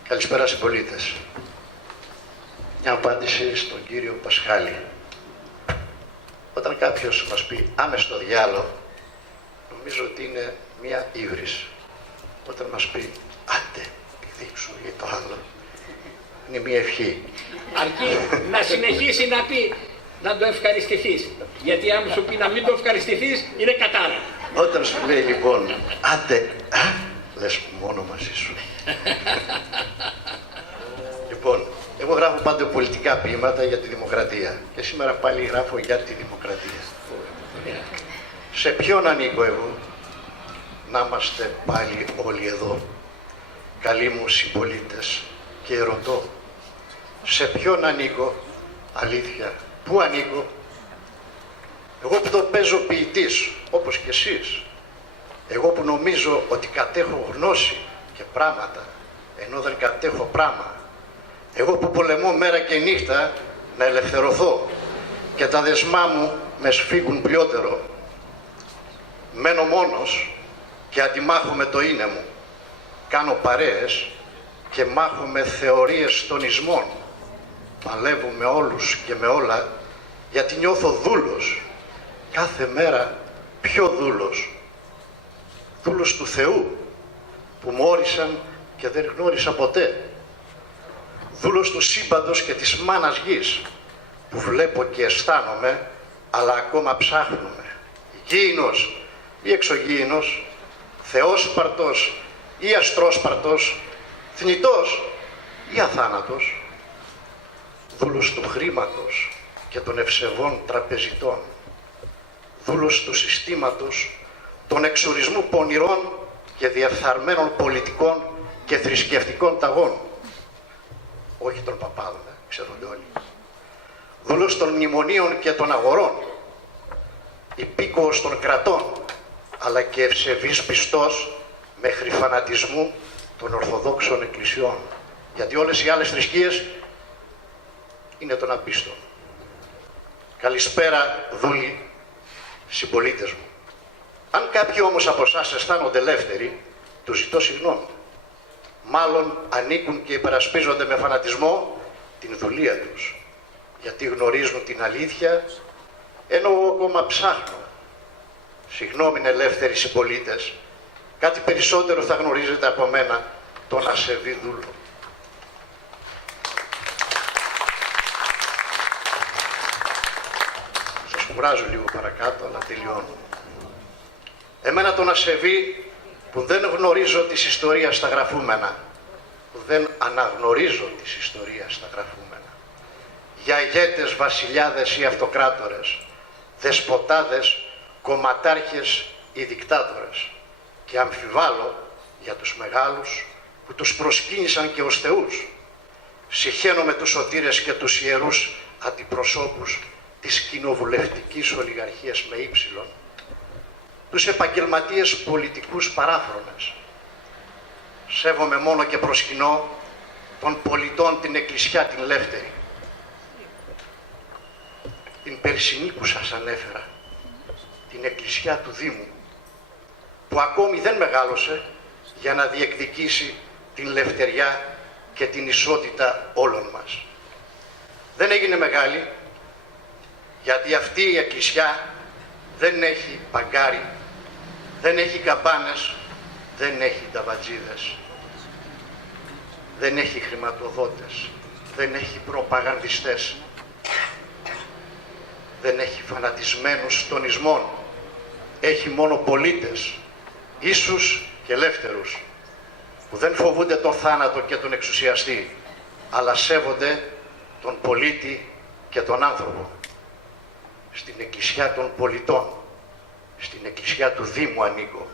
Καλησπέρα συμπολίτες. Μια απάντηση στον κύριο Πασχάλη. Όταν κάποιος μας πει «άμε στο διάλο», νομίζω ότι είναι μια ύβρις. Όταν μας πει «άντε, πηδήξου» ή το άλλο, είναι μια ευχή. Αρκεί να συνεχίσει να πει να το ευχαριστηθείς. Γιατί αν σου πει να μην το ευχαριστηθείς, είναι κατάρα. Όταν σου λέει λοιπόν «άντε», λες μόνο μαζί σου. Λοιπόν, εγώ γράφω πάντα πολιτικά ποίηματα για τη δημοκρατία και σήμερα πάλι γράφω για τη δημοκρατία. Σε ποιον ανήκω εγώ? Να είμαστε πάλι όλοι εδώ, καλοί μου συμπολίτες, και ρωτώ, σε ποιον ανήκω? Αλήθεια, πού ανήκω? Εγώ που το παίζω ποιητής, όπως και εσείς. Εγώ που νομίζω ότι κατέχω γνώση και πράγματα, ενώ δεν κατέχω πράγμα. Εγώ που πολεμώ μέρα και νύχτα να ελευθερωθώ και τα δεσμά μου με σφίγγουν πλειότερο. Μένω μόνος και αντιμάχω με το είναι μου. Κάνω παρέες και μάχω με θεωρίες των ισμών. Παλεύω με όλους και με όλα γιατί νιώθω δούλος, κάθε μέρα πιο δούλος. Δούλος του Θεού, που μου όρισαν και δεν γνώρισα ποτέ. Δούλος του σύμπαντος και της μάνας γης, που βλέπω και αισθάνομαι, αλλά ακόμα ψάχνουμε. Γήινος ή εξωγήινος, θεόσπαρτος ή αστρόσπαρτος, θνητός ή αθάνατος. Δούλος του χρήματος και των ευσεβών τραπεζιτών. Δούλος του συστήματος, των εξορισμού πονηρών και διεφθαρμένων πολιτικών και θρησκευτικών ταγών. Όχι των παπάδων, ξέρονται όλοι. Δούλος των μνημονίων και των αγορών. Υπήκοος των κρατών, αλλά και ευσεβής πιστός μέχρι φανατισμού των Ορθοδόξων Εκκλησιών. Γιατί όλες οι άλλες θρησκείες είναι των απίστων. Καλησπέρα, δούλοι, συμπολίτες μου. Αν κάποιοι όμως από εσάς αισθάνονται ελεύθεροι, τους ζητώ συγγνώμη. Μάλλον ανήκουν και υπερασπίζονται με φανατισμό την δουλεία τους, γιατί γνωρίζουν την αλήθεια, ενώ εγώ ακόμα ψάχνω. Συγγνώμη, ελεύθεροι συμπολίτες, κάτι περισσότερο θα γνωρίζετε από μένα, τον ασεβή δούλο. Σας κουράζω λίγο παρακάτω, αλλά τελειώνω. Εμένα τον ασεβή που δεν γνωρίζω της ιστορίας στα γραφούμενα, που δεν αναγνωρίζω της ιστορίας στα γραφούμενα, για ηγέτες, βασιλιάδες ή αυτοκράτορες, δεσποτάδες, κομματάρχες ή δικτάτορες, και αμφιβάλλω για τους μεγάλους που τους προσκύνησαν και ως θεούς. Συχαίνομαι τους σωτήρες και τους ιερούς αντιπροσώπους της κοινοβουλευτικής ολιγαρχίας με ύψιλον, τους επαγγελματίες πολιτικούς παράφρονες. Σέβομαι μόνο και προσκυνώ των πολιτών την εκκλησιά την ελεύθερη. Την περσινή που σας ανέφερα, την εκκλησιά του Δήμου, που ακόμη δεν μεγάλωσε για να διεκδικήσει την ελευθεριά και την ισότητα όλων μας. Δεν έγινε μεγάλη, γιατί αυτή η εκκλησιά δεν έχει παγκάρι, δεν έχει καμπάνες, δεν έχει ταβατζίδες, δεν έχει χρηματοδότες, δεν έχει προπαγανδιστές, δεν έχει φανατισμένους στονισμών, έχει μόνο πολίτες, ίσους και ελεύθερους, που δεν φοβούνται τον θάνατο και τον εξουσιαστή, αλλά σέβονται τον πολίτη και τον άνθρωπο. Στην εκκλησιά των πολιτών, στην εκκλησιά του Δήμου ανήκω,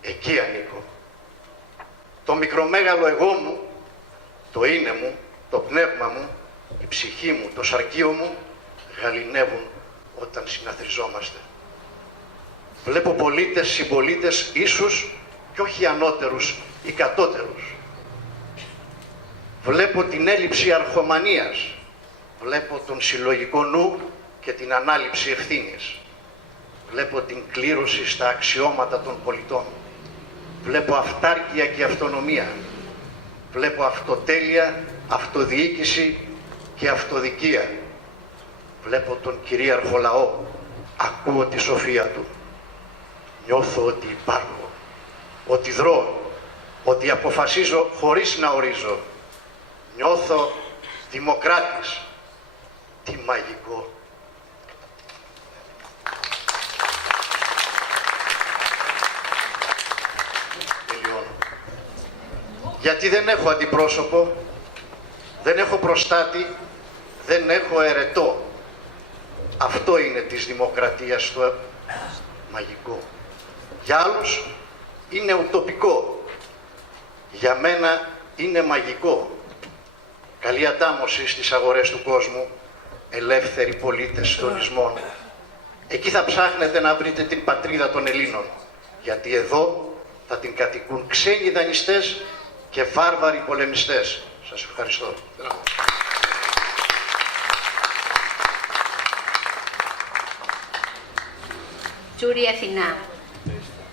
εκεί ανήκω. Το μικρομέγαλο εγώ μου, το είναι μου, το πνεύμα μου, η ψυχή μου, το σαρκείο μου, γαληνεύουν όταν συναθριζόμαστε. Βλέπω πολίτες, συμπολίτες ίσους και όχι ανώτερους ή κατώτερους. Βλέπω την έλλειψη αρχομανίας, βλέπω τον συλλογικό νου και την ανάληψη ευθύνης. Βλέπω την κλήρωση στα αξιώματα των πολιτών. Βλέπω αυτάρκεια και αυτονομία. Βλέπω αυτοτέλεια, αυτοδιοίκηση και αυτοδικία. Βλέπω τον κυρίαρχο λαό. Ακούω τη σοφία του. Νιώθω ότι υπάρχω, ότι δρώ, ότι αποφασίζω χωρίς να ορίζω. Νιώθω δημοκράτης. Τι μαγικό. Γιατί δεν έχω αντιπρόσωπο, δεν έχω προστάτη, δεν έχω ερετό. Αυτό είναι της δημοκρατίας το μαγικό. Για άλλους είναι ουτοπικό. Για μένα είναι μαγικό. Καλή αντάμωση στις αγορές του κόσμου, ελεύθεροι πολίτες στολισμών. Εκεί θα ψάχνετε να βρείτε την πατρίδα των Ελλήνων, γιατί εδώ θα την κατοικούν ξένοι δανειστές και βάρβαροι πολεμιστές. Σας ευχαριστώ. Τσούρη Αθηνά,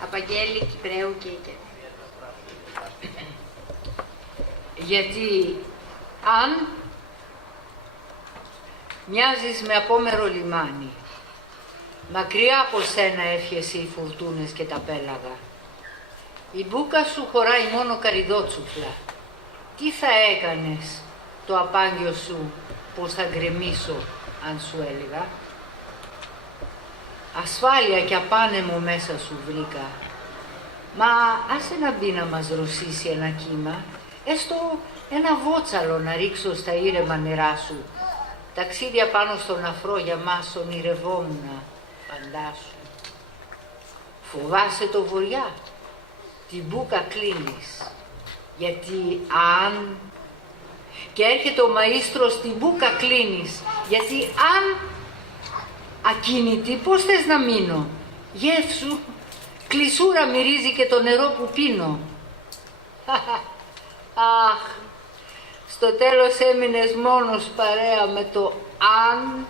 Απαγγέλη Κυπραίου και Ίκε. Γιατί αν Μοιάζεις με απόμερο λιμάνι. Μακριά από σένα έφιεσαι οι φουρτούνες και τα πέλαγα. Η μπούκα σου χωράει μόνο καρυδότσουφλα. Τι θα έκανες το απάγγιο σου, πως θα γκρεμίσω, αν σου έλεγα? Ασφάλεια και απάνεμο μέσα σου βρήκα. Μα άσε να μπει να μας ρωσίσει ένα κύμα, έστω ένα βότσαλο να ρίξω στα ήρεμα νερά σου. Ταξίδια πάνω στον αφρό για μας ονειρευόμουνα, φαντάσου. Φοβάσαι το βοριά, την μπούκα κλείνεις, γιατί αν... Και έρχεται ο μαΐστρος, στην μπούκα κλείνεις, γιατί αν... Ακίνητη, πώς θες να μείνω? Γεύσου, κλεισούρα μυρίζει και το νερό που πίνω. Αχ, στο τέλος έμεινες μόνος παρέα με το αν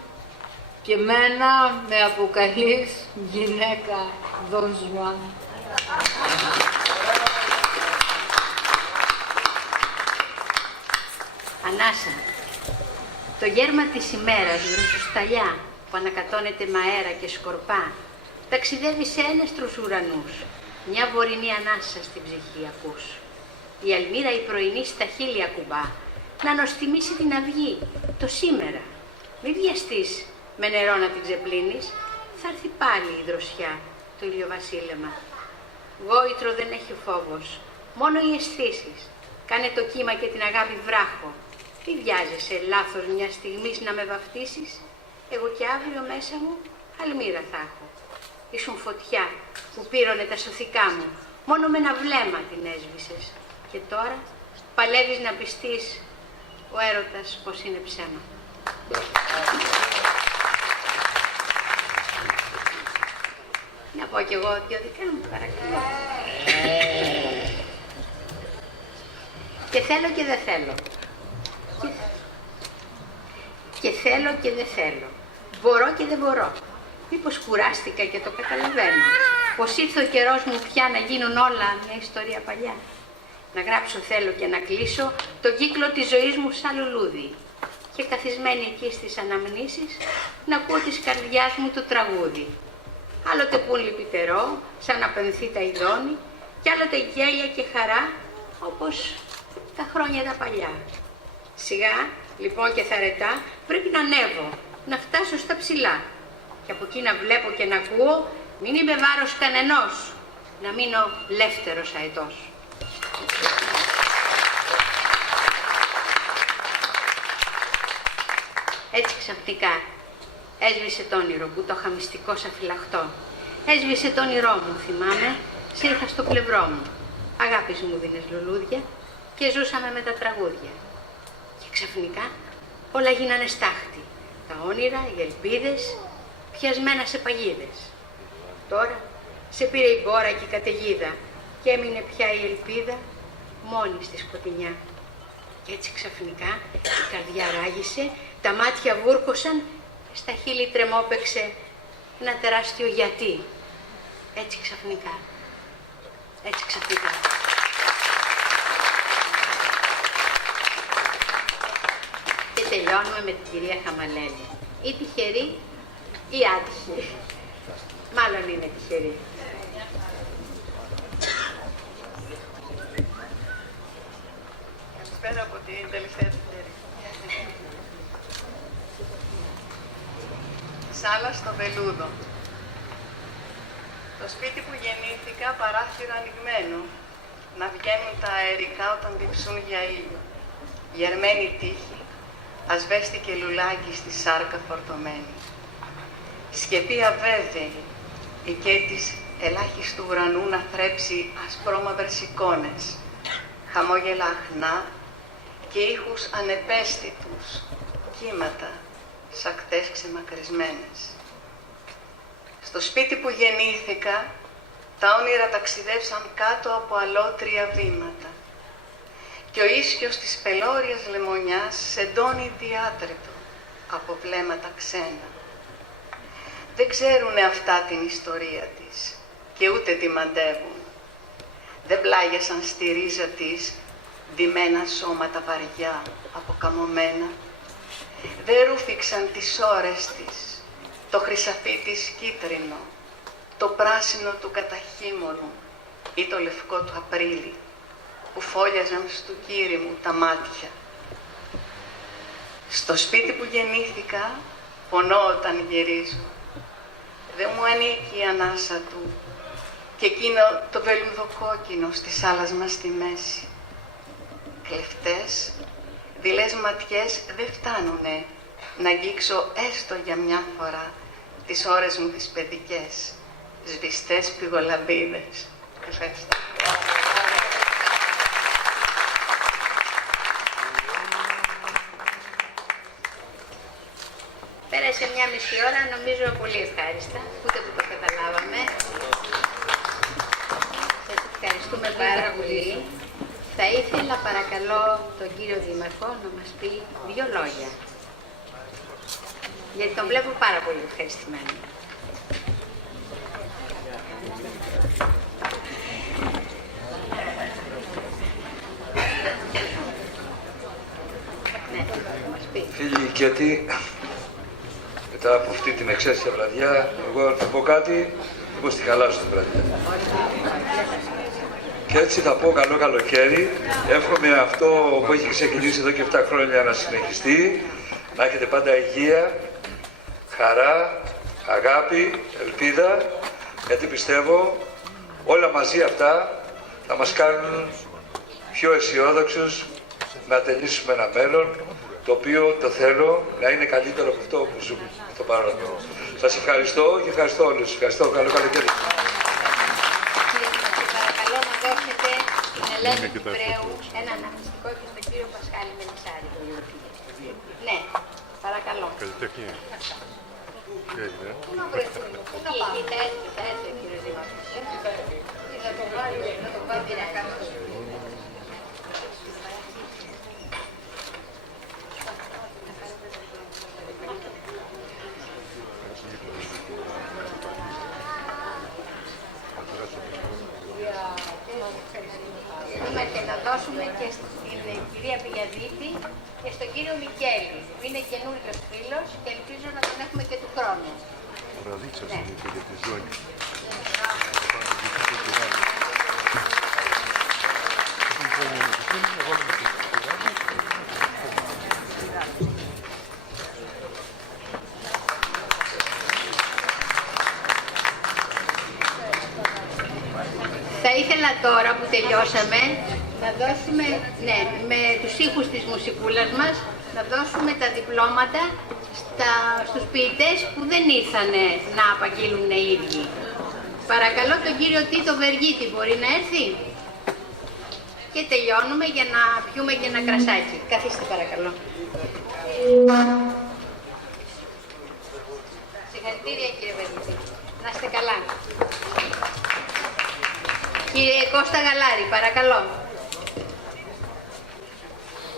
και μένα με αποκαλείς γυναίκα Δον Ζουάν. Ανάσα, το γέρμα της ημέρας, δροσοσταλιά, που ανακατώνεται με αέρα και σκορπά, ταξιδεύει σε ένεστρους ουρανούς. Μια βορεινή ανάσα στην ψυχή ακούς. Η αλμύρα η πρωινή στα χείλη ακουμπά, να νοστιμήσει την αυγή, το σήμερα. Μη βιαστείς με νερό να την ξεπλύνεις, θα έρθει πάλι η δροσιά, το ηλιοβασίλεμα. Γόητρο δεν έχει ο φόβος, μόνο οι αισθήσεις. Κάνε το κύμα και την αγάπη βράχο. Μη βιάζεσαι λάθος μια στιγμής να με βαφτίσεις. Εγώ κι αύριο μέσα μου αλμύρα θα έχω. Ήσουν φωτιά που πήρωνε τα σωθικά μου. Μόνο με ένα βλέμμα την έσβησες. Και τώρα παλεύεις να πιστείς ο έρωτας πως είναι ψέμα. Να πω κι εγώ δυο δικά μου, παρακαλώ. Και θέλω και δεν θέλω. Και θέλω και δεν θέλω. Μπορώ και δεν μπορώ. Μήπως κουράστηκα και το καταλαβαίνω. Πως ήρθε ο καιρός μου πια να γίνουν όλα μια ιστορία παλιά. Να γράψω θέλω και να κλείσω τον κύκλο της ζωής μου σαν λουλούδι. Και καθισμένη εκεί στις αναμνήσεις να ακούω της καρδιάς μου το τραγούδι. Άλλοτε πουν λυπητερό, σαν να πενθεί τα ειδώνει, κι άλλοτε γέλια και χαρά, όπως τα χρόνια τα παλιά. Σιγά, λοιπόν και θαρετά, πρέπει να ανέβω, να φτάσω στα ψηλά. Και από εκεί να βλέπω και να ακούω, μην είμαι βάρος κανενός, να μείνω λεύτερος αετός. Έτσι ξαφνικά έσβησε το όνειρο που το είχα μυστικό σαν φυλαχτό. Έσβησε το όνειρό μου, θυμάμαι, σε είχα στο πλευρό μου. Αγάπης μου δίνες λουλούδια και ζούσαμε με τα τραγούδια. Και ξαφνικά όλα γίνανε στάχτη. Τα όνειρα, οι ελπίδες, πιασμένα σε παγίδες. Τώρα σε πήρε η μπόρα και η καταιγίδα και έμεινε πια η ελπίδα μόνη στη σκοτεινιά. Και έτσι ξαφνικά η καρδιά ράγισε, τα μάτια βούρκωσαν, στα χείλη τρεμόπαιξε ένα τεράστιο γιατί. Έτσι ξαφνικά. Έτσι ξαφνικά. Και τελειώνουμε με την κυρία Χαμαλέλη. Ή τυχερή ή άτυχη. Μάλλον είναι τυχερή. Καλησπέρα από την τελευταία τυχερή. Σάλα στο Βελούδο. Το σπίτι που γεννήθηκα, παράθυρο ανοιγμένο, να βγαίνουν τα αερικά όταν διψούν για ήλιο. Γερμένη τύχη, ασβέστη και λουλάκι στη σάρκα φορτωμένη. Σκεπή αβέβαιη, η κέτης ελάχιστου ουρανού να θρέψει ασπρόμαυρες εικόνες, χαμόγελα αχνά και ήχους ανεπαίσθητους, κύματα, σακτές ξεμακρισμένες. Στο σπίτι που γεννήθηκα, τα όνειρα ταξιδεύσαν κάτω από αλότρια βήματα και ο ίσιος της πελώριας λεμονιάς σεντώνει διάτρετο από βλέμματα ξένα. Δεν ξέρουνε αυτά την ιστορία της και ούτε τη μαντεύουν. Δεν πλάγιασαν στη ρίζα της ντυμένα σώματα βαριά, αποκαμωμένα δεν ρούφηξαν τις ώρες της, το χρυσαφί της κίτρινο, το πράσινο του καταχύμωνου ή το λευκό του Απρίλη, που φόλιαζαν στου κύρι μου τα μάτια. Στο σπίτι που γεννήθηκα, πονώ όταν γυρίζω. Δεν μου ανήκει η ανάσα του και εκείνο το βελουδοκόκκινο στις άλλας μας στη μέση. Κλεφτές, δειλές ματιές δεν φτάνουνε να αγγίξω έστω για μια φορά τις ώρες μου τις παιδικές, σβηστές πηγολαμπίδες. Ευχαριστώ. Πέρασε μια μισή ώρα, νομίζω πολύ ευχάριστα, ούτε που το καταλάβαμε. Σας ευχαριστούμε πάρα πολύ. Θα ήθελα παρακαλώ τον κύριο Δήμαρχο να μας πει δύο λόγια. Γιατί τον βλέπω πάρα πολύ ευχαριστημένο. Φίλοι Κέτη, μετά από αυτή την εξαίσια βραδιά, εγώ θα πω κάτι, εγώ στη χαλάσω την βραδιά. Και έτσι θα πω καλό καλοκαίρι. Εύχομαι αυτό που έχει ξεκινήσει εδώ και 7 χρόνια να συνεχιστεί. Να έχετε πάντα υγεία, χαρά, αγάπη, ελπίδα. Γιατί πιστεύω όλα μαζί αυτά θα μας κάνουν πιο αισιόδοξους να τελείσουμε ένα μέλλον το οποίο το θέλω να είναι καλύτερο από αυτό που ζούμε στο παρόν. Σας ευχαριστώ και ευχαριστώ όλους. Ευχαριστώ. Καλό καλοκαίρι. Παρακαλώ να δώσετε στην Ελένη Κυπρέου ένα αναγνωστικό και στον κύριο Πασχάλη Μελισσάρη. Ναι, παρακαλώ. Καλλιτέχνη. Τι έγινε? Πού να βρεθούμε, πού να πάμε. Θα έρθει ο κύριος Δήμαρχος. Θα το βάλει, θα το βάλει να κάνω. Και να δώσουμε και στην κυρία Πηγιαδίτη και στον κύριο Μικέλη, που είναι καινούριος φίλος και ελπίζω να τον έχουμε και του χρόνου. Ναι. Για τη ζώνη. Θα ήθελα τώρα που τελειώσαμε να δώσουμε, ναι, με τους ήχους της μουσικούλας μας, να δώσουμε τα διπλώματα στους ποιητές που δεν ήρθανε να απαγγείλουν οι ίδιοι. Παρακαλώ τον κύριο Τίτο Βεργίτη, μπορεί να έρθει? Και τελειώνουμε για να πιούμε και ένα κρασάκι. Καθίστε παρακαλώ. Συγχαρητήρια κύριε Βεργίτη. Να είστε καλά. Κύριε Κώστα Γαλάρη, παρακαλώ.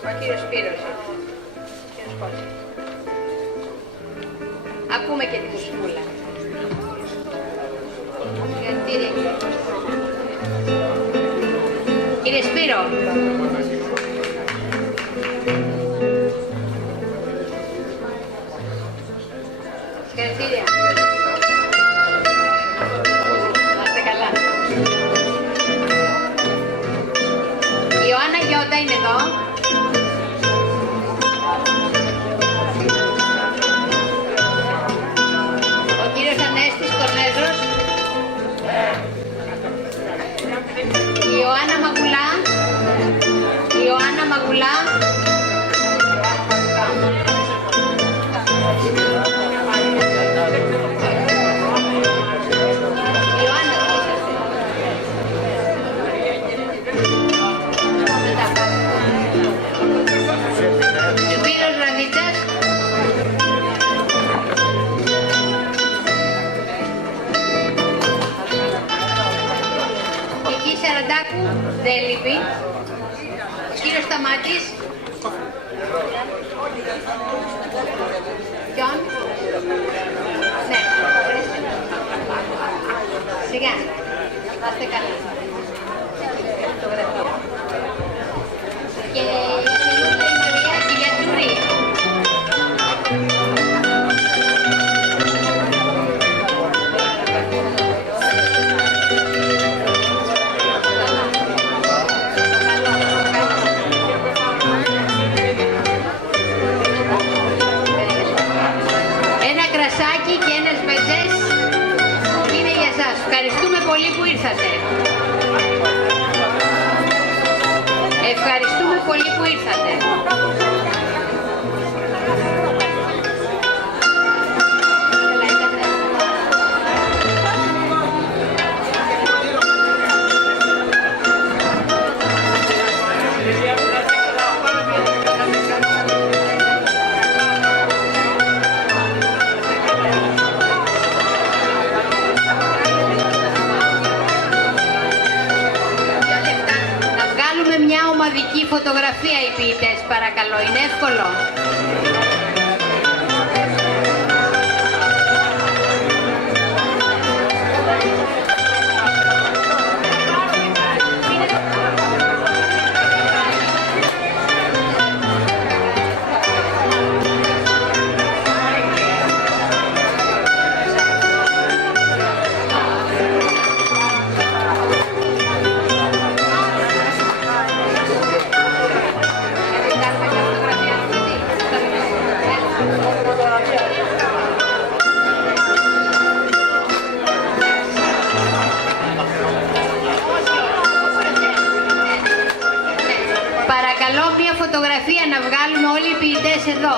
Ο κύριος Σπύρος. Κύριος Κώστα. Ακούμε και τη μουσικούλα. Συγχαρητήρια κύριε Κώστα. Κύριε Σπύρο. Συγχαρητήρια. Να είστε καλά. Η Ιωάννα Γιώτα είναι εδώ. Ο κύριος Ανέστης Κορνέζος. Η Ιωάννα Μαγουλά. Η Ιωάννα Μαγουλά. Σπύρος Ραβίτσας. Κική Σαραντάκου, δεν λείπει. Ο κύριος Σταμάτης. Ποιον? Ναι. Σιγά. Να είστε καλά. Και η Μαρία Κυλιατζούρη. εκεί και ένας μπεζές είναι για σας. Ευχαριστούμε πολύ που ήρθατε. Ευχαριστούμε πολύ που ήρθατε. Μια ομαδική φωτογραφία οι ποιητές, παρακαλώ, είναι εύκολο. Παρακαλώ μια φωτογραφία να βγάλουμε όλοι οι ποιητές εδώ.